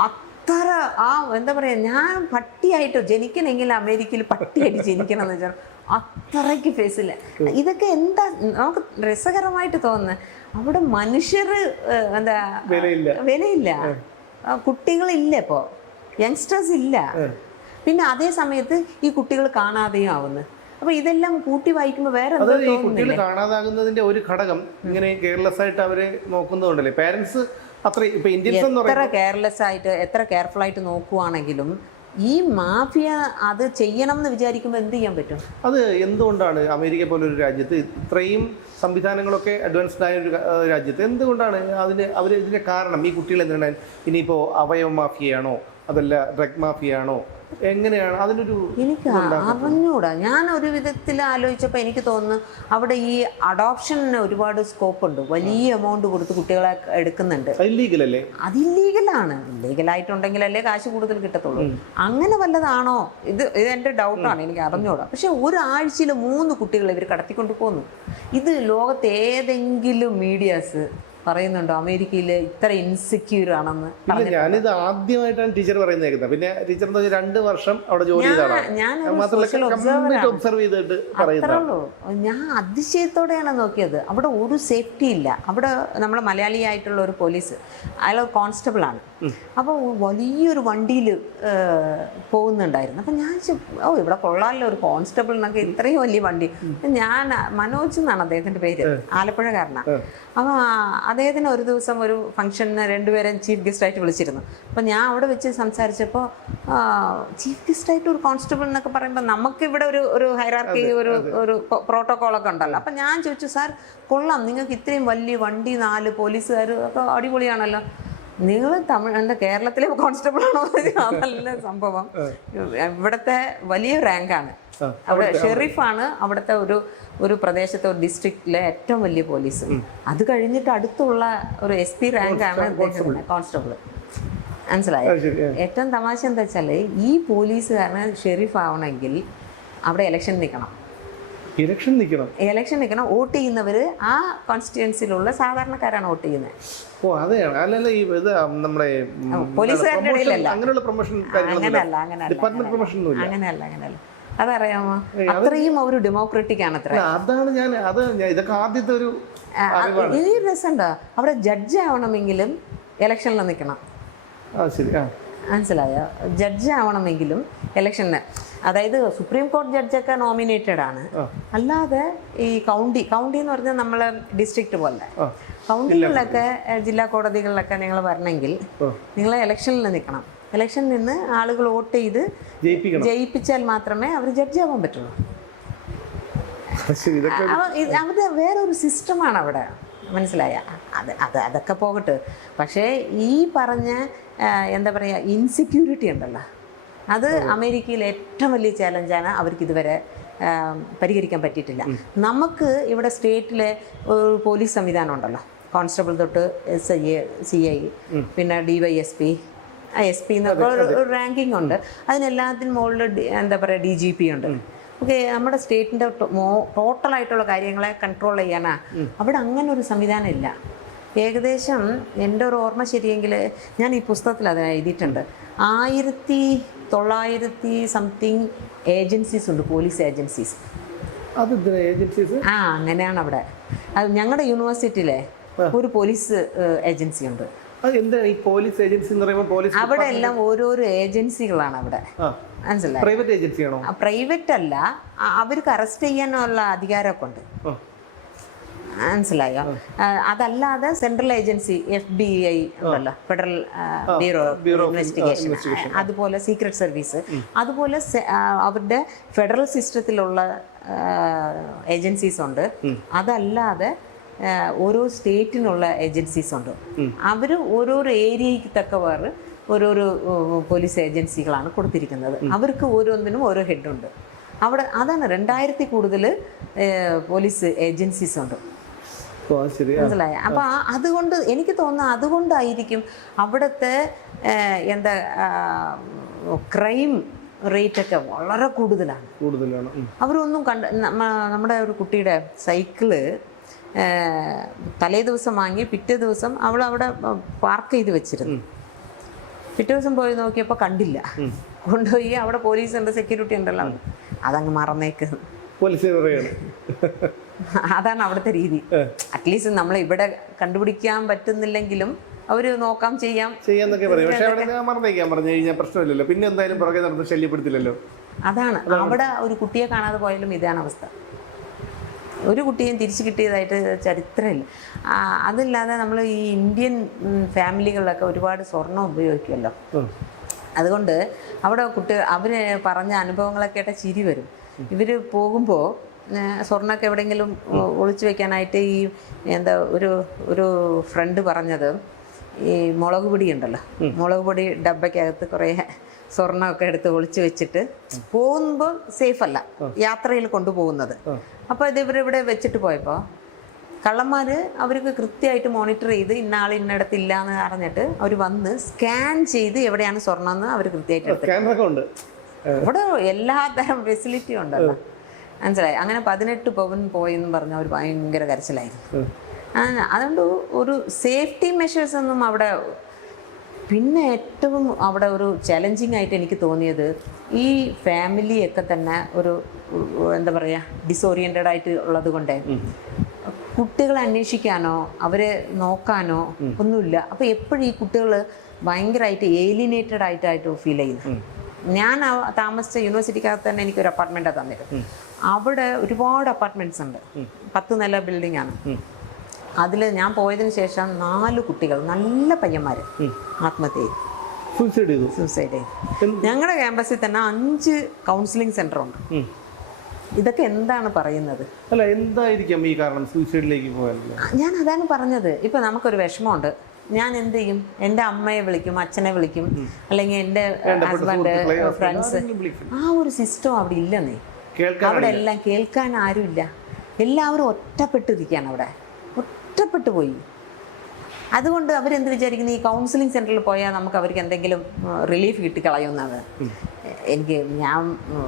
അത്ര എന്താ പറയുക, ഞാൻ പട്ടിയായിട്ട് ജനിക്കണമെങ്കിൽ അമേരിക്കയിൽ പട്ടിയായിട്ട് ജനിക്കണം എന്ന് വെച്ചാൽ അത്രയ്ക്ക് ഫേസില്ല. ഇതൊക്കെ എന്താ നമുക്ക് രസകരമായിട്ട് തോന്നുന്നത്. അവിടെ മനുഷ്യർ എന്താ വിലയില്ല, കുട്ടികളില്ല, ഇപ്പോൾ യങ്സ്റ്റേഴ്സ് ഇല്ല. പിന്നെ അതേ സമയത്ത് ഈ കുട്ടികൾ കാണാതെയും ആവുന്നു. അപ്പൊ ഇതെല്ലാം കൂട്ടി വായിക്കുമ്പോൾ വേറെ ഈ കുട്ടികൾ കാണാതാകുന്നതിന്റെ ഒരു ഘടകം ഇങ്ങനെ കെയർലെസ് ആയിട്ട് അവരെ നോക്കുന്നതുകൊണ്ടല്ലേ. പാരന്റ്സ് എത്ര കെയർലെസ് ആയിട്ട്, എത്ര കെയർഫുൾ ആയിട്ട് നോക്കുവാണെങ്കിലും ഈ മാഫിയ അത് ചെയ്യണം എന്ന് വിചാരിക്കുമ്പോൾ എന്ത് ചെയ്യാൻ പറ്റും? അത് എന്തുകൊണ്ടാണ് അമേരിക്ക പോലൊരു രാജ്യത്ത് ഇത്രയും സംവിധാനങ്ങളൊക്കെ അഡ്വാൻസ്ഡ് ആയ ഒരു രാജ്യത്ത് എന്തുകൊണ്ടാണ് ഇതിന്റെ കാരണം? ഈ കുട്ടികൾ എന്താണ് ഇനിയിപ്പോൾ അവയവ മാഫിയയാണോ, അതല്ല ഡ്രഗ് മാഫിയയാണോ, എങ്ങനെയാണ് അതിനൊരു? എനിക്ക് അറിഞ്ഞൂടാ. ഞാൻ ഒരു വിധത്തിൽ ആലോചിച്ചപ്പോൾ എനിക്ക് തോന്നുന്നു അവിടെ ഈ അഡോപ്ഷന് ഒരുപാട് സ്കോപ്പ് ഉണ്ട്. വലിയ എമൗണ്ട് കൊടുത്ത് കുട്ടികളെ എടുക്കുന്നുണ്ട്. അത് ഇല്ലീഗലാണ്. ഇല്ലീഗലായിട്ടുണ്ടെങ്കിലല്ലേ കാശ് കൂടുതൽ കിട്ടത്തുള്ളൂ. അങ്ങനെ വല്ലതാണോ? ഇത് എൻ്റെ ഡൗട്ടാണ്, എനിക്ക് അറിഞ്ഞൂടാ. പക്ഷെ ഒരാഴ്ചയിൽ 3 കുട്ടികളെ ഇവർ കടത്തിക്കൊണ്ട് പോന്നു. ഇത് ലോകത്തെ ഏതെങ്കിലും മീഡിയാസ് പറയുന്നുണ്ടോ അമേരിക്കയിൽ ഇത്ര ഇൻസെക്യൂർ ആണെന്ന്? ഞാനിത് ആദ്യമായിട്ടാണ് ടീച്ചർ പറയുന്നത് കേൾക്കുന്നത്. പിന്നെ ടീച്ചർ 2 വർഷം അവിടെ ജോലി ചെയ്തതാണ്. ഞാൻ അതിശയത്തോടെയാണ് നോക്കിയത്. അവിടെ ഒരു സേഫ്റ്റി ഇല്ല. അവിടെ നമ്മുടെ മലയാളിയായിട്ടുള്ള ഒരു പോലീസ്, അയാൾ കോൺസ്റ്റബിൾ ആണ്. അപ്പോൾ വലിയൊരു വണ്ടിയിൽ പോകുന്നുണ്ടായിരുന്നു. അപ്പം ഞാൻ ഇവിടെ കൊള്ളാമല്ലോ ഒരു കോൺസ്റ്റബിൾ എന്നൊക്കെ, ഇത്രയും വലിയ വണ്ടി. ഞാൻ മനോജ് എന്നാണ് അദ്ദേഹത്തിൻ്റെ പേര്, ആലപ്പുഴക്കാരനാണ്. അപ്പോൾ അദ്ദേഹത്തിന് ഒരു ദിവസം ഒരു ഫംഗ്ഷന് 2 പേരെ ചീഫ് ഗസ്റ്റായിട്ട് വിളിച്ചിരുന്നു. അപ്പോൾ ഞാൻ അവിടെ വെച്ച് സംസാരിച്ചപ്പോൾ ചീഫ് ഗസ്റ്റായിട്ട് ഒരു കോൺസ്റ്റബിൾ എന്നൊക്കെ പറയുമ്പോൾ നമുക്കിവിടെ ഒരു ഹൈറാർക്കി, ഒരു പ്രോട്ടോക്കോളൊക്കെ ഉണ്ടല്ലോ. അപ്പം ഞാൻ ചോദിച്ചു, സാർ കൊള്ളാം, നിങ്ങൾക്ക് ഇത്രയും വലിയ വണ്ടി, 4 പോലീസുകാർ, ഒക്കെ അടിപൊളിയാണല്ലോ. നിങ്ങൾ എന്താ കേരളത്തിലെ കോൺസ്റ്റബിൾ ആണോ? അതല്ല സംഭവം. ഇവിടുത്തെ വലിയ റാങ്കാണ്. അവിടെ ഷെറീഫാണ് അവിടുത്തെ ഒരു പ്രദേശത്തെ ഒരു ഡിസ്ട്രിക്റ്റിലെ ഏറ്റവും വലിയ പോലീസ്. അത് കഴിഞ്ഞിട്ട് അടുത്തുള്ള ഒരു SP റാങ്കാണ് കോൺസ്റ്റബിൾ. മനസ്സിലായോ? ഏറ്റവും തമാശ എന്താ വെച്ചാൽ ഈ പോലീസുകാരന് ഷെരീഫ് ആവണമെങ്കിൽ അവിടെ ഇലക്ഷൻ നിൽക്കണം. വോട്ട് ചെയ്യുന്നവര് ആ കോൺസ്റ്റിറ്റ്യുവൻസിയിലുള്ള സാധാരണക്കാരാണ് വോട്ട് ചെയ്യുന്നത്. അങ്ങനെയല്ല. അതറിയാമോ? അത്രയും ഒരു ഡെമോക്രാറ്റിക് ആണ്. അതാണ് ഇതൊക്കെ ആദ്യത്തെ ഒരു ഈ രസമുണ്ടോ, അവിടെ ജഡ്ജ് ആവണമെങ്കിലും ഇലക്ഷനിൽ നിൽക്കണം. ശരി. മനസ്സിലായോ? ജഡ്ജ് ആവണമെങ്കിലും ഇലക്ഷന്, അതായത് സുപ്രീം കോടതി ജഡ്ജൊക്കെ നോമിനേറ്റഡ് ആണ്. അല്ലാതെ ഈ കൗണ്ടി എന്ന് പറഞ്ഞാൽ നമ്മളെ ഡിസ്ട്രിക്റ്റ് പോലെ കൗണ്ടികളിലൊക്കെ ജില്ലാ കോടതികളിലൊക്കെ നിങ്ങൾ വരണമെങ്കിൽ നിങ്ങൾ ഇലക്ഷനിൽ നിൽക്കണം. ഇലക്ഷനിൽ നിന്ന് ആളുകൾ വോട്ട് ചെയ്ത് ജയിപ്പിച്ചാൽ മാത്രമേ അവർ ജഡ്ജ് ആവാൻ പറ്റുള്ളൂ. അവിടെ വേറൊരു സിസ്റ്റമാണ് അവിടെ, മനസ്സിലായ? അതൊക്കെ പോകട്ടെ. പക്ഷേ ഈ പറഞ്ഞ എന്താ പറയുക ഇൻസെക്യൂരിറ്റി ഉണ്ടല്ലോ, അത് അമേരിക്കയിൽ ഏറ്റവും വലിയ ചാലഞ്ചാണ്. അവർക്ക് ഇതുവരെ പരിഹരിക്കാൻ പറ്റിയിട്ടില്ല. നമുക്ക് ഇവിടെ സ്റ്റേറ്റിലെ ഒരു പോലീസ് സംവിധാനം ഉണ്ടല്ലോ, കോൺസ്റ്റബിൾ തൊട്ട് SI CI പിന്നെ DYSP SP എന്നൊക്കെ ഒരു റാങ്കിങ് ഉണ്ട്. അതിനെല്ലാത്തിനും മുകളിൽ എന്താ പറയുക DGP ഉണ്ട്. ഓക്കെ, നമ്മുടെ സ്റ്റേറ്റിൻ്റെ ടോട്ടലായിട്ടുള്ള കാര്യങ്ങളെ കൺട്രോൾ ചെയ്യാനാ അവിടെ അങ്ങനെ ഒരു സംവിധാനം ഇല്ല. ഏകദേശം എൻ്റെ ഒരു ഓർമ്മ ശരിയെങ്കിൽ ഞാൻ ഈ പുസ്തകത്തിൽ അത് എഴുതിയിട്ടുണ്ട്. 1900 സംതിങ് ഏജൻസീസ് ഉണ്ട്, പോലീസ് ഏജൻസീസ്. അങ്ങനെയാണ് അവിടെ. അത് ഞങ്ങളുടെ യൂണിവേഴ്സിറ്റിയിലെ ഒരു പോലീസ് ഏജൻസി ഉണ്ട്. അവിടെ എല്ലാം ഓരോരോ ഏജൻസികളാണ് അവിടെ, മനസ്സിലായി? പ്രൈവറ്റ് ഏജൻസിയാണോ? പ്രൈവറ്റ് അല്ല, അവർക്ക് അറസ്റ്റ് ചെയ്യാനുള്ള അധികാരമൊക്കെ ഉണ്ട്, മനസ്സിലായോ? അതല്ലാതെ സെൻട്രൽ ഏജൻസി FBI ഉണ്ടല്ലോ, ഫെഡറൽ ബ്യൂറോ ഇൻവെസ്റ്റിഗേഷൻ, അതുപോലെ സീക്രട്ട് സർവീസ്, അതുപോലെ അവരുടെ ഫെഡറൽ സിസ്റ്റത്തിലുള്ള ഏജൻസീസ് ഉണ്ട്. അതല്ലാതെ ഓരോ സ്റ്റേറ്റിനുള്ള ഏജൻസീസ് ഉണ്ട്. അവർ ഓരോരോ ഏരിയയ്ക്ക് തക്കവാറ് ഓരോരോ പോലീസ് ഏജൻസികളാണ് കൊടുത്തിരിക്കുന്നത്. അവർക്ക് ഓരോന്നിനും ഓരോ ഹെഡുണ്ട് അവിടെ. അതാണ് 2000 കൂടുതൽ പോലീസ് ഏജൻസീസ് ഉണ്ട്, മനസ്സിലായ? അപ്പം അതുകൊണ്ട് എനിക്ക് തോന്നുന്നു അതുകൊണ്ടായിരിക്കും അവിടുത്തെ എന്താ ക്രൈം റേറ്റൊക്കെ വളരെ കൂടുതലാണ്. അവരൊന്നും നമ്മുടെ ഒരു കുട്ടിയുടെ സൈക്കിള് തലേ ദിവസം വാങ്ങി പിറ്റേ ദിവസം അവൾ അവിടെ പാർക്ക് ചെയ്ത് വെച്ചിരുന്നു. പിറ്റേ ദിവസം പോയി നോക്കിയപ്പോൾ കണ്ടില്ല. കൊണ്ടുപോയി അവിടെ പോലീസ് ഉണ്ട്, സെക്യൂരിറ്റി ഉണ്ടല്ലോ, അതങ്ങ് മറന്നേക്ക്. അതാണ് അവിടുത്തെ രീതി. അറ്റ്ലീസ്റ്റ് നമ്മൾ ഇവിടെ കണ്ടുപിടിക്കാൻ പറ്റുന്നില്ലെങ്കിലും അവര് നോക്കാം, ചെയ്യാന്നൊക്കെ പറയും. പക്ഷേ പ്രശ്നമില്ലല്ലോ, പിന്നെ എന്തായാലും പുറകെ നടന്ന് ശല്യപ്പെടുത്തില്ലല്ലോ. അതാണ് അവിടെ ഒരു കുട്ടിയെ കാണാതെ പോയാലും ഇതാണ് അവസ്ഥ. ഒരു കുട്ടിയും തിരിച്ചു കിട്ടിയതായിട്ട് ചരിത്രമില്ല. അതില്ലാതെ നമ്മൾ ഈ ഇന്ത്യൻ ഫാമിലികളിലൊക്കെ ഒരുപാട് സ്വർണം ഉപയോഗിക്കുമല്ലോ. അതുകൊണ്ട് അവിടെ അവർ പറഞ്ഞ അനുഭവങ്ങളൊക്കെ ആയിട്ട് ചിരി വരും. ഇവർ പോകുമ്പോൾ സ്വർണ്ണമൊക്കെ എവിടെയെങ്കിലും ഒളിച്ചു വെക്കാനായിട്ട് ഈ എന്താ ഒരു ഫ്രണ്ട് പറഞ്ഞത്, ഈ മുളക് പൊടി ഉണ്ടല്ലോ, മുളക് പൊടി ഡബ്ബയ്ക്കകത്ത് കുറേ സ്വർണ്ണമൊക്കെ എടുത്ത് ഒളിച്ചു വെച്ചിട്ട് പോകുമ്പോൾ സേഫ് അല്ല യാത്രയിൽ കൊണ്ടുപോകുന്നത്. അപ്പോൾ ഇത് ഇവരിവിടെ വെച്ചിട്ട് പോയപ്പോൾ കള്ളന്മാർ അവർക്ക് കൃത്യമായിട്ട് മോണിറ്റർ ചെയ്ത് ഇന്ന ആൾ ഇന്നടത്ത് ഇല്ല എന്ന് അറിഞ്ഞിട്ട് അവർ വന്ന് സ്കാൻ ചെയ്ത് എവിടെയാണ് സ്വർണ്ണം എന്ന് അവർ കൃത്യമായിട്ട് എടുത്ത്. അവിടെ എല്ലാതരം ഫെസിലിറ്റിയും ഉണ്ടല്ലോ, മനസ്സിലായി? അങ്ങനെ 18 പവൻ പോയെന്ന് പറഞ്ഞ അവർ ഭയങ്കര കരച്ചിലായിരുന്നു. അതുകൊണ്ട് ഒരു സേഫ്റ്റി മെഷേഴ്സ് ഒന്നും അവിടെ. പിന്നെ ഏറ്റവും അവിടെ ഒരു ചലഞ്ചിങ് ആയിട്ട് എനിക്ക് തോന്നിയത് ഈ ഫാമിലിയൊക്കെ തന്നെ ഒരു എന്താ പറയുക ഡിസോറിയൻറ്റഡ് ആയിട്ട് ഉള്ളത് കൊണ്ട് കുട്ടികളെ അന്വേഷിക്കാനോ അവരെ നോക്കാനോ ഒന്നുമില്ല. അപ്പോൾ എപ്പോഴും ഈ കുട്ടികൾ ഭയങ്കരമായിട്ട് ഏലിനേറ്റഡ് ആയിട്ടായിട്ട് ഫീൽ ചെയ്യുന്നു. ഞാൻ താമസിച്ച യൂണിവേഴ്സിറ്റിക്കകത്ത് തന്നെ എനിക്കൊരു അപ്പാർട്ട്മെൻറ്റാണ് തന്നിരുന്നത്. അവിടെ ഒരുപാട് അപ്പാർട്ട്മെൻറ്റ്സ് ഉണ്ട്, 10 നില ബിൽഡിംഗ് ആണ്. അതിൽ ഞാൻ പോയതിന് ശേഷം 4 കുട്ടികൾ, നല്ല പയ്യന്മാർ, ആത്മഹത്യ ചെയ്തു, സൂസൈഡ് ചെയ്തു. ഞങ്ങളുടെ ക്യാമ്പസിൽ തന്നെ 5 കൗൺസിലിംഗ് സെൻ്റർ ഉണ്ട്. ഇതൊക്കെ എന്താണ് പറയുന്നത്? അല്ല, എന്തായിരിക്കും ഈ കാരണം സൂസൈഡിലേക്ക് പോകാൻ? ഞാൻ അതാണ് പറഞ്ഞത്. ഇപ്പം നമുക്കൊരു വിഷമമുണ്ട്, ഞാൻ എന്ത് ചെയ്യും? എൻ്റെ അമ്മയെ വിളിക്കും, അച്ഛനെ വിളിക്കും, അല്ലെങ്കിൽ എൻ്റെ ഹസ്ബൻഡ്, ഫ്രണ്ട്സ്. ആ ഒരു സിസ്റ്റം അവിടെ ഇല്ലെന്നേ. അവിടെ എല്ലാം കേൾക്കാൻ ആരുമില്ല. എല്ലാവരും ഒറ്റപ്പെട്ടിരിക്കുകയാണ് അവിടെ, ഒറ്റപ്പെട്ടു പോയി. അതുകൊണ്ട് അവരെന്ത് വിചാരിക്കുന്നത്, ഈ കൗൺസിലിംഗ് സെൻറ്ററിൽ പോയാൽ നമുക്ക് അവർക്ക് എന്തെങ്കിലും റിലീഫ് കിട്ടിക്കളയുമെന്നാണ്. ഞാൻ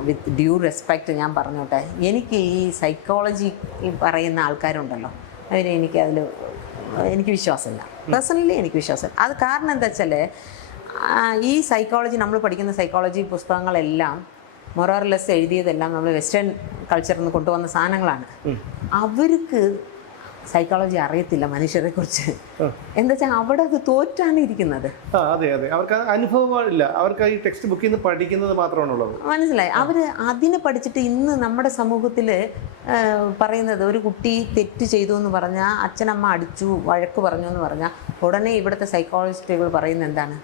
വിത്ത് ഡ്യൂ റെസ്പെക്റ്റ് ഞാൻ പറഞ്ഞോട്ടെ, എനിക്ക് ഈ സൈക്കോളജി പറയുന്ന ആൾക്കാരുണ്ടല്ലോ, എനിക്ക് വിശ്വാസമില്ല. പേഴ്സണലി എനിക്ക് വിശ്വാസമില്ല. അത് കാരണം എന്താ വെച്ചാൽ ഈ സൈക്കോളജി നമ്മൾ പഠിക്കുന്ന സൈക്കോളജി പുസ്തകങ്ങളെല്ലാം മൊറോർലെസ് എഴുതിയതെല്ലാം നമ്മൾ വെസ്റ്റേൺ കൾച്ചറിൽ നിന്ന് കൊണ്ടുവന്ന സാധനങ്ങളാണ്. അവർക്ക് സൈക്കോളജി അറിയത്തില്ല മനുഷ്യരെ കുറിച്ച്. എന്താ വെച്ചാൽ അവിടെ അത് തോറ്റാണ് ഇരിക്കുന്നത്. അതെ അതെ, അവർക്ക് അനുഭവമില്ല, അവർക്ക് ഈ ടെക്സ്റ്റ് ബുക്കിൽ നിന്ന് പഠിക്കുന്നത് മാത്രമാണുള്ളത്. മനസ്സിലായി. അവർ അതിനെ പഠിച്ചിട്ട് ഇന്ന് നമ്മുടെ സമൂഹത്തിൽ പറയുന്നത് ഒരു കുട്ടി തെറ്റ് ചെയ്തു എന്ന് പറഞ്ഞാൽ, അച്ഛനമ്മ അടിച്ചു വഴക്ക് പറഞ്ഞു എന്ന് പറഞ്ഞാൽ ഉടനെ ഇവിടുത്തെ സൈക്കോളജിസ്റ്റുകൾ പറയുന്നത് എന്താണ്?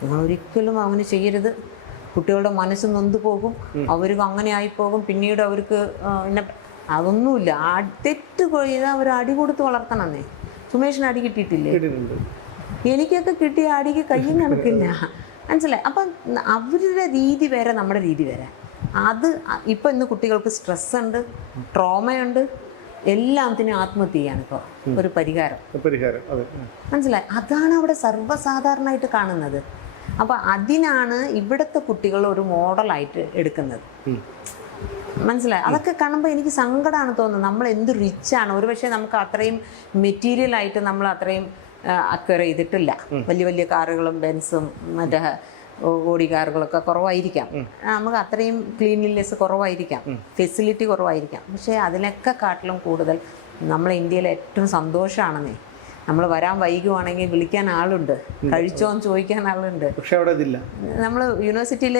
നിങ്ങൾ ഒരിക്കലും അവന് ചെയ്യരുത്, കുട്ടികളുടെ മനസ്സ് നൊന്തു പോകും, അവർക്ക് അങ്ങനെ ആയിപ്പോകും, പിന്നീട് അവർക്ക് പിന്നെ അതൊന്നുമില്ല. തെറ്റ് ചെയ്താൽ അവർ അടി കൊടുത്ത് വളർത്തണമെന്നേ. സുമേഷിന് അടി കിട്ടിയിട്ടില്ലേ? എനിക്കൊക്കെ കിട്ടിയ അടിക്ക് കയ്യും കണക്കില്ല. മനസ്സിലായി. അപ്പം അവരുടെ രീതി വേറെ, നമ്മുടെ രീതി വേറെ. അത് ഇപ്പം ഇന്ന് കുട്ടികൾക്ക് സ്ട്രെസ് ഉണ്ട്, ട്രോമയുണ്ട്, എല്ലാത്തിനും ആത്മഹത്യ ചെയ്യാണ് ഇപ്പോൾ ഒരു പരിഹാരം. മനസ്സിലായി. അതാണ് അവിടെ സർവ്വസാധാരണമായിട്ട് കാണുന്നത്. അപ്പം അതിനാണ് ഇവിടുത്തെ കുട്ടികൾ ഒരു മോഡലായിട്ട് എടുക്കുന്നത്. മനസ്സിലായി. അതൊക്കെ കാണുമ്പോൾ എനിക്ക് സങ്കടമാണ് തോന്നുന്നത്. നമ്മൾ എന്ത് റിച്ചാണ്. ഒരുപക്ഷെ നമുക്ക് അത്രയും മെറ്റീരിയലായിട്ട് നമ്മൾ അത്രയും അക്വയർ ചെയ്തിട്ടില്ല. വലിയ വലിയ കാറുകളും ബെൻസും മറ്റേ ഓടി കാറുകളൊക്കെ കുറവായിരിക്കാം, നമുക്ക് അത്രയും ക്ലീൻലിനെസ് കുറവായിരിക്കാം, ഫെസിലിറ്റി കുറവായിരിക്കാം. പക്ഷേ അതിനൊക്കെ കാട്ടിലും കൂടുതൽ നമ്മളെ ഇന്ത്യയിൽ ഏറ്റവും സന്തോഷമാണെന്നേ. നമ്മൾ വരാൻ വൈകുവാണെങ്കിൽ വിളിക്കാൻ ആളുണ്ട്, കഴിച്ചോന്ന് ചോദിക്കാൻ ആളുണ്ട്. പക്ഷെ അവിടെ ഇതില്ല. നമ്മൾ യൂണിവേഴ്സിറ്റിയിൽ,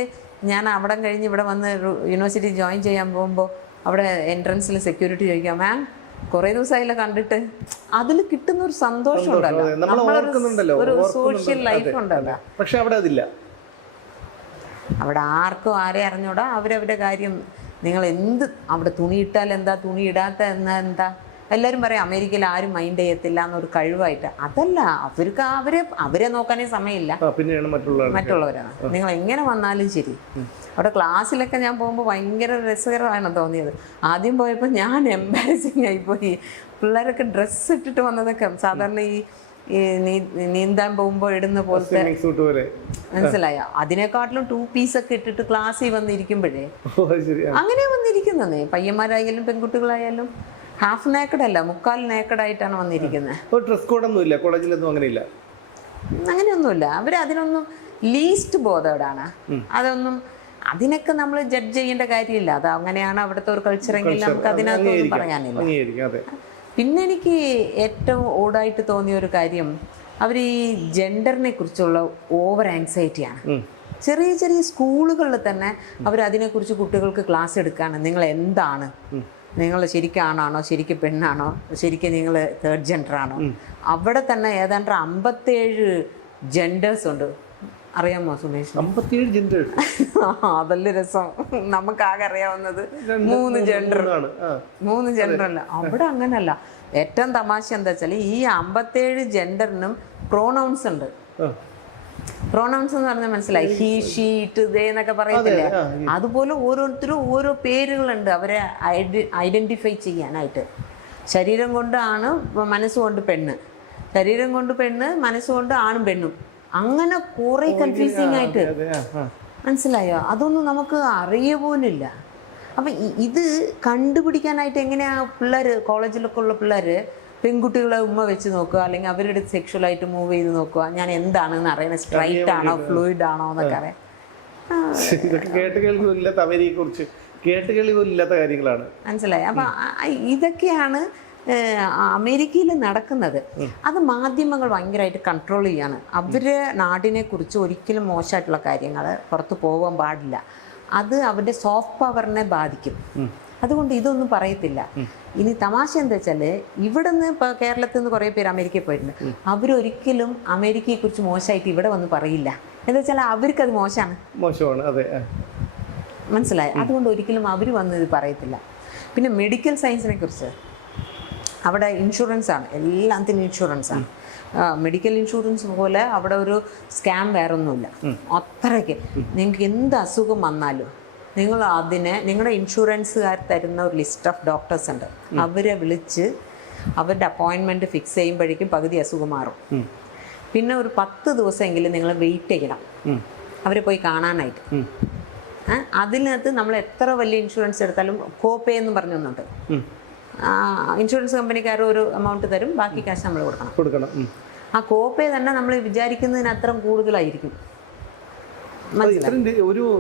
ഞാൻ അവിടെ കഴിഞ്ഞ് ഇവിടെ വന്ന് യൂണിവേഴ്സിറ്റി ജോയിൻ ചെയ്യാൻ പോകുമ്പോൾ അവിടെ എൻട്രൻസിൽ സെക്യൂരിറ്റി ചോദിക്കാം, മാം കുറേ ദിവസമായില്ല കണ്ടിട്ട്. അതിൽ കിട്ടുന്ന ഒരു സന്തോഷം ഉണ്ടല്ലോ, ഒരു സോഷ്യൽ ലൈഫ് ഉണ്ടല്ലോ. പക്ഷെ അവിടെ അതില്ല. അവിടെ ആർക്കും ആരെ അറിഞ്ഞൂടാ, അവരവരുടെ കാര്യം. നിങ്ങൾ എന്ത് അവിടെ തുണി ഇട്ടാൽ എന്താ, തുണി ഇടാത്ത എന്താ, എല്ലാവരും പറയും അമേരിക്കയിൽ ആരും മൈൻഡ് ചെയ്യത്തില്ല എന്നൊരു കഴിവായിട്ട്. അതല്ല, അവർക്ക് അവരെ നോക്കാനേ സമയമില്ല, മറ്റുള്ളവരാണ്. നിങ്ങൾ എങ്ങനെ വന്നാലും ശരി. അവിടെ ക്ലാസ്സിലൊക്കെ ഞാൻ പോകുമ്പോൾ ഭയങ്കര രസകരമാണ് തോന്നിയത്. ആദ്യം പോയപ്പോൾ ഞാൻ എംബാരസിങ് ആയിപ്പോയി. പിള്ളേരൊക്കെ ഡ്രസ്സ് ഇട്ടിട്ട് വന്നതൊക്കെ സാധാരണ ഈ നീന്താൻ പോകുമ്പോൾ ഇടുന്ന പോലത്തെ, മനസ്സിലായോ? അതിനെക്കാട്ടിലും 2 പീസൊക്കെ ഇട്ടിട്ട് ക്ലാസ്സിൽ വന്നിരിക്കുമ്പോഴേ അങ്ങനെ വന്നിരിക്കുന്നേ. പയ്യന്മാരായാലും പെൺകുട്ടികളായാലും ഹാഫ് നേക്കഡ് അല്ല, മുക്കാൽ നേക്കഡായിട്ടാണ് വന്നിരിക്കുന്നത്. ഡ്രസ് കോഡൊന്നുമില്ല കോളേജിലൊന്നും, അങ്ങനെയില്ല, അങ്ങനെയൊന്നുമില്ല. അവർ അതിനൊന്നും ലീസ്റ്റ് ബോധേഡാണ്. അതൊന്നും അതിനൊക്കെ നമ്മൾ ജഡ്ജ് ചെയ്യേണ്ട കാര്യമില്ല. അത് അങ്ങനെയാണ് അവിടുത്തെ ഒരു കൾച്ചറെങ്കിൽ നമുക്ക് അതിനകത്തൊന്നും പറയാനില്ല. പിന്നെ എനിക്ക് ഏറ്റവും ഓടായിട്ട് തോന്നിയ ഒരു കാര്യം, അവർ ഈ ജെൻഡറിനെ കുറിച്ചുള്ള ഓവർ ആങ്സൈറ്റിയാണ്. ചെറിയ ചെറിയ സ്കൂളുകളിൽ തന്നെ അവർ അതിനെക്കുറിച്ച് കുട്ടികൾക്ക് ക്ലാസ് എടുക്കുകയാണ്. നിങ്ങൾ എന്താണ്, നിങ്ങൾ ശരിക്കും ആണാണോ, ശരിക്കും പെണ്ണാണോ, ശരിക്കും നിങ്ങൾ തേർഡ് ജെൻഡറാണോ? അവിടെ തന്നെ ഏതാണ്ട് 57 ജെൻഡേഴ്സ് ഉണ്ട്. അറിയാമോ സുമേഷ്? 57 ജെൻഡേഴ്സ്. അതല്ല രസം. നമുക്കാകെ അറിയാവുന്നത് 3 ജെൻഡർ. 3 ജെൻഡർ അല്ല, അവിടെ അങ്ങനല്ല. ഏറ്റവും തമാശ എന്താ വെച്ചാൽ ഈ 57 ജെൻഡറിനും പ്രോണൗൺസ് ഉണ്ട്. പ്രോണൗൺസ് എന്ന് പറഞ്ഞാൽ മനസ്സിലായി, ഹീ, ഷീ, ഇറ്റ്, ദേ എന്നൊക്കെ പറയത്തില്ലേ? അതുപോലെ ഓരോരുത്തരും ഓരോ പേരുകളുണ്ട് അവരെ ഐഡന്റിഫൈ ചെയ്യാനായിട്ട്. ശരീരം കൊണ്ടാണ്, മനസ്സുകൊണ്ട് പെണ്ണ്, ശരീരം കൊണ്ട് പെണ്ണ്, മനസ്സുകൊണ്ട് ആണും പെണ്ണും, അങ്ങനെ കുറെ കൺഫ്യൂസിങ് ആയിട്ട്. മനസ്സിലായോ? അതൊന്നും നമുക്ക് അറിയ പോലില്ല. അപ്പം ഇത് കണ്ടുപിടിക്കാനായിട്ട് എങ്ങനെയാ പിള്ളേർ, കോളേജിലൊക്കെ ഉള്ള പിള്ളേർ പെൺകുട്ടികളെ ഉമ്മ വെച്ച് നോക്കുക, അല്ലെങ്കിൽ അവരുടെ സെക്ഷുവലായിട്ട് മൂവ് ചെയ്ത് നോക്കുക, ഞാൻ എന്താണെന്ന് അറിയണം, സ്ട്രൈറ്റ് ആണോ ഫ്ലൂയിഡ് ആണോ എന്നൊക്കെ അറിയാം. കേട്ടുകേൾവില്ലാത്ത കാര്യങ്ങളാണ്. മനസ്സിലായി. അപ്പം ഇതൊക്കെയാണ് അമേരിക്കയിൽ നടക്കുന്നത്. അത് മാധ്യമങ്ങൾ ഭയങ്കരമായിട്ട് കൺട്രോൾ ചെയ്യാണ്. അവരുടെ നാടിനെ കുറിച്ച് ഒരിക്കലും മോശമായിട്ടുള്ള കാര്യങ്ങൾ പുറത്ത് പോകാൻ പാടില്ല. അത് അവരുടെ സോഫ്റ്റ് പവറിനെ ബാധിക്കും. അതുകൊണ്ട് ഇതൊന്നും പറയത്തില്ല. ഇനി തമാശ എന്താ വെച്ചാൽ, ഇവിടെ നിന്ന് ഇപ്പോൾ കേരളത്തിൽ നിന്ന് കുറേ പേര് അമേരിക്കയിൽ പോയിട്ടുണ്ട്. അവരൊരിക്കലും അമേരിക്കയെ കുറിച്ച് മോശമായിട്ട് ഇവിടെ വന്ന് പറയില്ല. എന്താ വെച്ചാൽ അവർക്കത് മോശമാണ്. അതെ, മനസ്സിലായി. അതുകൊണ്ട് ഒരിക്കലും അവർ വന്ന് ഇത് പറയത്തില്ല. പിന്നെ മെഡിക്കൽ സയൻസിനെ കുറിച്ച് അവിടെ ഇൻഷുറൻസ് ആണ്, എല്ലാത്തിനും ഇൻഷുറൻസ് ആണ്. മെഡിക്കൽ ഇൻഷുറൻസ് പോലെ അവിടെ ഒരു സ്കാം വേറെ ഒന്നുമില്ല. അത്രയ്ക്ക് നിങ്ങൾക്ക് എന്ത് അസുഖം വന്നാലും നിങ്ങൾ അതിനെ, നിങ്ങളുടെ ഇൻഷുറൻസുകാർ തരുന്ന ഒരു ലിസ്റ്റ് ഓഫ് ഡോക്ടേഴ്സ് ഉണ്ട്. അവരെ വിളിച്ച് അവരുടെ അപ്പോയിൻമെൻറ്റ് ഫിക്സ് ചെയ്യുമ്പോഴേക്കും പകുതി അസുഖം മാറും. പിന്നെ ഒരു 10 ദിവസമെങ്കിലും നിങ്ങൾ വെയിറ്റ് ചെയ്യണം അവരെ പോയി കാണാനായിട്ട്. അതിനകത്ത് നമ്മൾ എത്ര വലിയ ഇൻഷുറൻസ് എടുത്താലും കോപ്പേ എന്ന് പറഞ്ഞൊന്നുണ്ട്. ഇൻഷുറൻസ് കമ്പനിക്കാർ ഒരു എമൗണ്ട് തരും, ബാക്കി കാശ് നമ്മൾ കൊടുക്കണം. ആ കോപ്പേ തന്നെ നമ്മൾ വിചാരിക്കുന്നതിന് അത്ര കൂടുതലായിരിക്കും.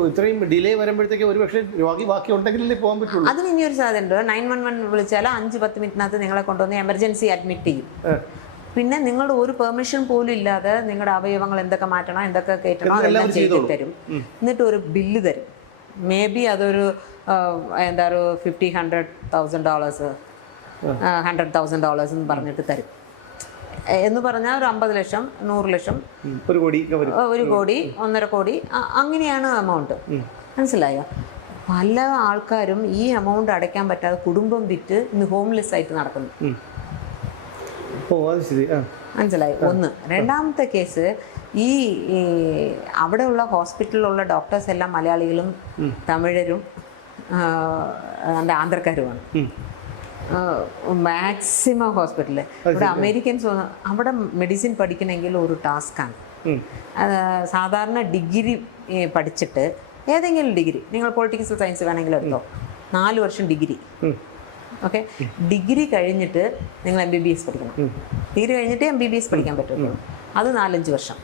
ഇത്രയും ഡിലേ വരുമ്പോഴത്തേക്ക് ഒരു പക്ഷേ രോഗി ബാക്കി ഉണ്ടെങ്കിലല്ലേ പോകാൻ പറ്റുള്ളൂ. അതിന് ഇനിയൊരു സാധ്യത ഉണ്ട്. 911 വിളിച്ചാൽ 5-10 മിനിറ്റിനകത്ത് നിങ്ങളെ കൊണ്ടുവന്ന് എമർജൻസി അഡ്മിറ്റ് ചെയ്യും. പിന്നെ നിങ്ങളുടെ ഒരു പെർമിഷൻ പോലും ഇല്ലാതെ നിങ്ങളുടെ അവയവങ്ങൾ എന്തൊക്കെ മാറ്റണം, എന്തൊക്കെ കയറ്റണം, അതെല്ലാം ചെയ്തു തരും. എന്നിട്ട് ഒരു ബില്ല് തരും. മേ ബി അതൊരു എന്താ ഒരു $50,000-100,000 $100,000 എന്ന് പറഞ്ഞിട്ട് തരും. എന്ന് പറഞ്ഞാൽ ഒരു 50 ലക്ഷം, 100 ലക്ഷം, 1 കോടി, 1.5 കോടി, അങ്ങനെയാണ് എമൗണ്ട്. മനസ്സിലായോ? പല ആൾക്കാരും ഈ എമൗണ്ട് അടയ്ക്കാൻ പറ്റാതെ കുടുംബം വിറ്റ് ഇന്ന് ഹോംലെസ് ആയിട്ട് നടക്കുന്നു. മനസ്സിലായി? ഒന്ന്. രണ്ടാമത്തെ കേസ്, ഈ അവിടെയുള്ള ഹോസ്പിറ്റലിലുള്ള ഡോക്ടേഴ്സ് എല്ലാം മലയാളികളും തമിഴരും ആന്ധ്രക്കാരുമാണ്. മാക്സിമം ഹോസ്പിറ്റലിൽ ഇവിടെ അമേരിക്കൻസ് അവിടെ മെഡിസിൻ പഠിക്കണമെങ്കിൽ ഒരു ടാസ്ക്കാണ്. സാധാരണ ഡിഗ്രി പഠിച്ചിട്ട് ഏതെങ്കിലും ഡിഗ്രി, നിങ്ങൾ പൊളിറ്റിക്സ് സയൻസ് വേണമെങ്കിൽ എടുത്തോ, 4 വർഷം ഡിഗ്രി. ഓക്കെ, ഡിഗ്രി കഴിഞ്ഞിട്ട് നിങ്ങൾ MBBS പഠിക്കണം. ഡിഗ്രി കഴിഞ്ഞിട്ട് MBBS പഠിക്കാൻ പറ്റുള്ളൂ. അത് 4-5 വർഷം.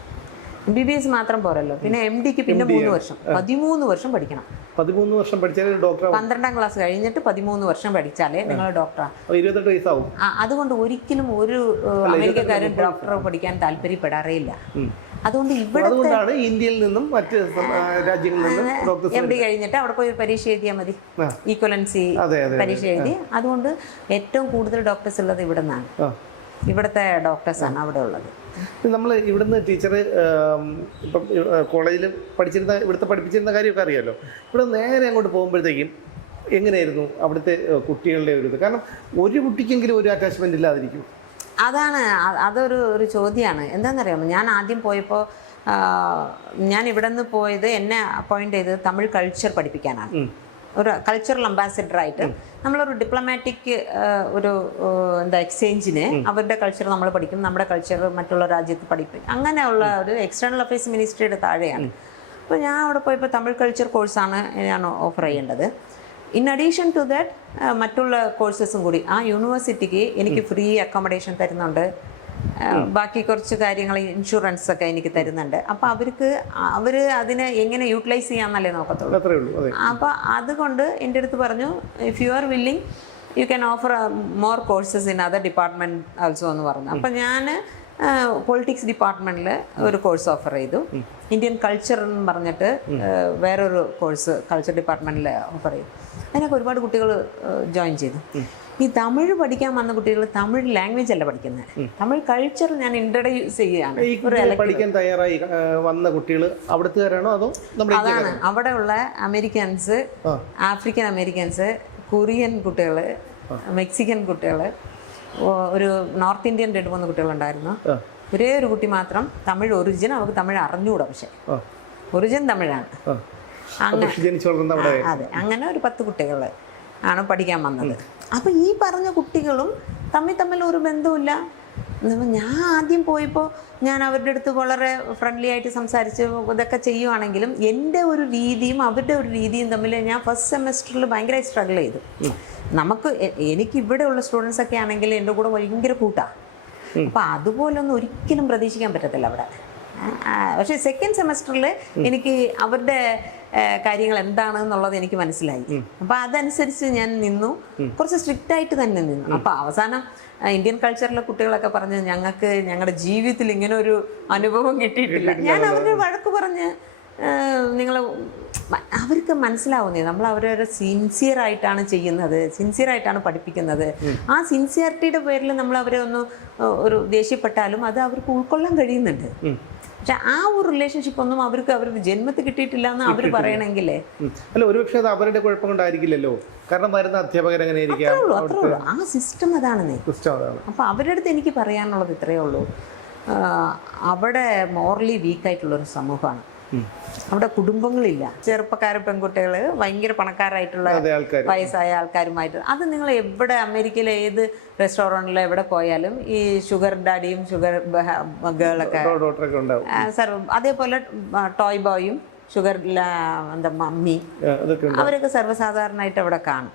MBBS മാത്രം പോരല്ലോ, പിന്നെ MDക്ക് പിന്നെ 3 വർഷം, 13 വർഷം പഠിക്കണം. 13 വർഷം പഠിച്ചാലേ ഡോക്ടർ. 12ാം ക്ലാസ് കഴിഞ്ഞിട്ട് 13 വർഷം പഠിച്ചാലേ നിങ്ങൾ ഡോക്ടറാ. 28 വയസ്സാവും. അതുകൊണ്ട് ഒരിക്കലും ഒരു അമേരിക്കക്കാരൻ ഡോക്ടർ പഠിക്കാൻ താല്പര്യപ്പെടാറേയില്ല. അതുകൊണ്ട് ഇവിടുത്തെ ഇന്ത്യയിൽ നിന്നും മറ്റ് രാജ്യങ്ങളിൽ നിന്നും MD കഴിഞ്ഞിട്ട് അവിടെ പോയി പരീക്ഷ എഴുതിയാൽ മതി, ഈക്വലൻസി പരീക്ഷ എഴുതി. അതുകൊണ്ട് ഏറ്റവും കൂടുതൽ ഡോക്ടേഴ്സ് ഉള്ളത് ഇവിടെ നിന്നാണ്. ഇവിടുത്തെ ഡോക്ടേഴ്സാണ് അവിടെ ഉള്ളത്. നമ്മൾ ഇവിടുന്ന് ടീച്ചർ ഇപ്പം കോളേജിൽ ഇവിടുത്തെ പഠിപ്പിച്ചിരുന്ന കാര്യമൊക്കെ അറിയാമല്ലോ. ഇവിടെ നേരെ അങ്ങോട്ട് പോകുമ്പോഴത്തേക്കും എങ്ങനെയായിരുന്നു അവിടുത്തെ കുട്ടികളുടെ ഒരു ഇത്? കാരണം ഒരു കുട്ടിക്കെങ്കിലും ഒരു അറ്റാച്ച്മെന്റ് ഇല്ലാതിരിക്കും. അതൊരു ചോദ്യമാണ്. എന്താണെന്നറിയാമോ, ഞാൻ ആദ്യം പോയപ്പോൾ ഞാൻ ഇവിടെ നിന്ന് പോയത്, എന്നെ അപ്പോയിന്റ് ചെയ്തത് തമിഴ് കൾച്ചർ പഠിപ്പിക്കാനാണ്. ഒരു കൾച്ചറൽ അംബാസിഡറായിട്ട് നമ്മളൊരു ഡിപ്ലോമാറ്റിക് ഒരു എക്സ്ചേഞ്ചിന് അവരുടെ കൾച്ചർ നമ്മൾ പഠിക്കും, നമ്മുടെ കൾച്ചർ മറ്റുള്ള രാജ്യത്ത് പഠിപ്പിക്കും. അങ്ങനെയുള്ള ഒരു എക്സ്റ്റേണൽ അഫയേഴ്സ് മിനിസ്ട്രിയുടെ താഴെയാണ്. അപ്പോൾ ഞാൻ അവിടെ പോയപ്പോൾ തമിഴ് കൾച്ചർ കോഴ്സാണ് ഞാൻ ഓഫർ ചെയ്യേണ്ടത്. ഇൻ അഡീഷൻ ടു ദാറ്റ് മറ്റുള്ള കോഴ്സസും കൂടി ആ യൂണിവേഴ്സിറ്റിക്ക് എനിക്ക് ഫ്രീ അക്കോമഡേഷൻ തരുന്നുണ്ട്. ബാക്കി കുറച്ച് കാര്യങ്ങൾ, ഇൻഷുറൻസ് ഒക്കെ എനിക്ക് തരുന്നുണ്ട്. അപ്പോൾ അവർ അതിനെ എങ്ങനെ യൂട്ടിലൈസ് ചെയ്യാമെന്നല്ലേ നോക്കത്തുള്ളൂ. അപ്പോൾ അതുകൊണ്ട് എൻ്റെ അടുത്ത് പറഞ്ഞു, if you are willing you can offer more courses in other department also എന്ന് പറഞ്ഞു. അപ്പോൾ ഞാൻ പൊളിറ്റിക്സ് ഡിപ്പാർട്ട്മെൻറ്റിൽ ഒരു കോഴ്സ് ഓഫർ ചെയ്തു. ഇന്ത്യൻ കൾച്ചർ എന്ന് പറഞ്ഞിട്ട് വേറൊരു കോഴ്സ് കൾച്ചർ ഡിപ്പാർട്ട്മെൻറ്റിൽ ഓഫർ ചെയ്തു. അതിനൊക്കെ ഒരുപാട് കുട്ടികൾ ജോയിൻ ചെയ്തു. ഈ തമിഴ് പഠിക്കാൻ വന്ന കുട്ടികൾ തമിഴ് ലാംഗ്വേജ് അല്ല പഠിക്കുന്നത്, തമിഴ് കൾച്ചർ ഞാൻ ഇൻട്രൊഡ്യൂസ് ചെയ്യുകയാണ്. പഠിക്കാൻ തയ്യാറായി വന്ന കുട്ടികൾ അവിടുത്തുകാരാണോ അതോ? അതാണ് അവിടെയുള്ള അമേരിക്കൻസ്, ആഫ്രിക്കൻ അമേരിക്കൻസ്, കൊറിയൻ കുട്ടികൾ, മെക്സിക്കൻ കുട്ടികൾ, ഒരു നോർത്ത് ഇന്ത്യൻ 2-3 കുട്ടികളുണ്ടായിരുന്നു. ഒരേ ഒരു കുട്ടി മാത്രം തമിഴ് ഒറിജിൻ, അവർക്ക് തമിഴ് അറിഞ്ഞുകൂടാ, പക്ഷെ ഒറിജിൻ തമിഴാണ്. അതെ, അങ്ങനെ ഒരു 10 കുട്ടികൾ ആണ് പഠിക്കാൻ വന്നത്. അപ്പം ഈ പറഞ്ഞ കുട്ടികളും തമ്മിൽ ഒരു ബന്ധവുമില്ല. ഞാൻ ആദ്യം പോയപ്പോൾ ഞാൻ അവരുടെ അടുത്ത് വളരെ ഫ്രണ്ട്ലി ആയിട്ട് സംസാരിച്ച് ഇതൊക്കെ ചെയ്യുവാണെങ്കിലും എൻ്റെ ഒരു രീതിയും അവരുടെ ഒരു രീതിയും തമ്മിൽ ഞാൻ ഫസ്റ്റ് സെമസ്റ്ററിൽ ഭയങ്കരമായി സ്ട്രഗിൾ ചെയ്തു. എനിക്ക് ഇവിടെയുള്ള സ്റ്റുഡൻസ് ഒക്കെ ആണെങ്കിൽ എൻ്റെ കൂടെ ഭയങ്കര കൂട്ടാണ്. അപ്പോൾ അതുപോലൊന്നും ഒരിക്കലും പ്രതീക്ഷിക്കാൻ പറ്റത്തില്ല അവിടെ. പക്ഷേ സെക്കൻഡ് സെമസ്റ്ററിൽ എനിക്ക് അവരുടെ കാര്യങ്ങൾ എന്താണെന്നുള്ളത് എനിക്ക് മനസ്സിലായി. അപ്പോൾ അതനുസരിച്ച് ഞാൻ നിന്നു, കുറച്ച് സ്ട്രിക്റ്റ് ആയിട്ട് തന്നെ നിന്നു. അപ്പോൾ അവസാനം ഇന്ത്യൻ കൾച്ചറിലെ കുട്ടികളൊക്കെ പറഞ്ഞ് ഞങ്ങൾക്ക് ഞങ്ങളുടെ ജീവിതത്തിൽ ഇങ്ങനെ ഒരു അനുഭവം കിട്ടിയിട്ടില്ല. ഞാൻ അവരുടെ വഴക്ക് പറഞ്ഞ് അവർക്ക് മനസ്സിലാവുന്നേ നമ്മൾ അവരവരെ സിൻസിയറായിട്ടാണ് ചെയ്യുന്നത്, സിൻസിയറായിട്ടാണ് പഠിപ്പിക്കുന്നത്. ആ സിൻസിയറിറ്റിയുടെ പേരിൽ നമ്മൾ അവരെ ഒരു ദേഷ്യപ്പെട്ടാലും അത് അവർക്ക് ഉൾക്കൊള്ളാൻ കഴിയുന്നുണ്ട്. പക്ഷെ ആ ഒരു റിലേഷൻഷിപ്പ് ഒന്നും അവർക്ക് ജന്മത്തിൽ കിട്ടിയിട്ടില്ല എന്ന് അവർ പറയണമെങ്കിലേ അല്ല, ഒരുപക്ഷെ അത് അവരുടെ കുഴപ്പം കൊണ്ടായിരിക്കില്ലല്ലോ. കാരണം വരുന്ന അധ്യാപകർ അത്രേ ഉള്ളൂ. ആ സിസ്റ്റം അതാണെന്നേ. അപ്പൊ അവരുടെ അടുത്ത് എനിക്ക് പറയാനുള്ളത് ഇത്രയേ ഉള്ളൂ. അവിടെ മോറലി വീക്കായിട്ടുള്ളൊരു സമൂഹമാണ്. അവിടെ കുടുംബങ്ങളില്ല. ചെറുപ്പക്കാരും പെൺകുട്ടികൾ ഭയങ്കര പണക്കാരായിട്ടുള്ള വയസ്സായ ആൾക്കാരുമായിട്ട്. അത് നിങ്ങൾ എവിടെ അമേരിക്കയിലെ ഏത് റെസ്റ്റോറൻറ്റിൽ എവിടെ പോയാലും ഈ ഷുഗർ ഡാഡിയും ഷുഗർ ഗേളൊക്കെ അതേപോലെ ടോയ് ബോയും ഷുഗർ മമ്മി അവരൊക്കെ സർവ്വസാധാരണമായിട്ട് അവിടെ കാണും.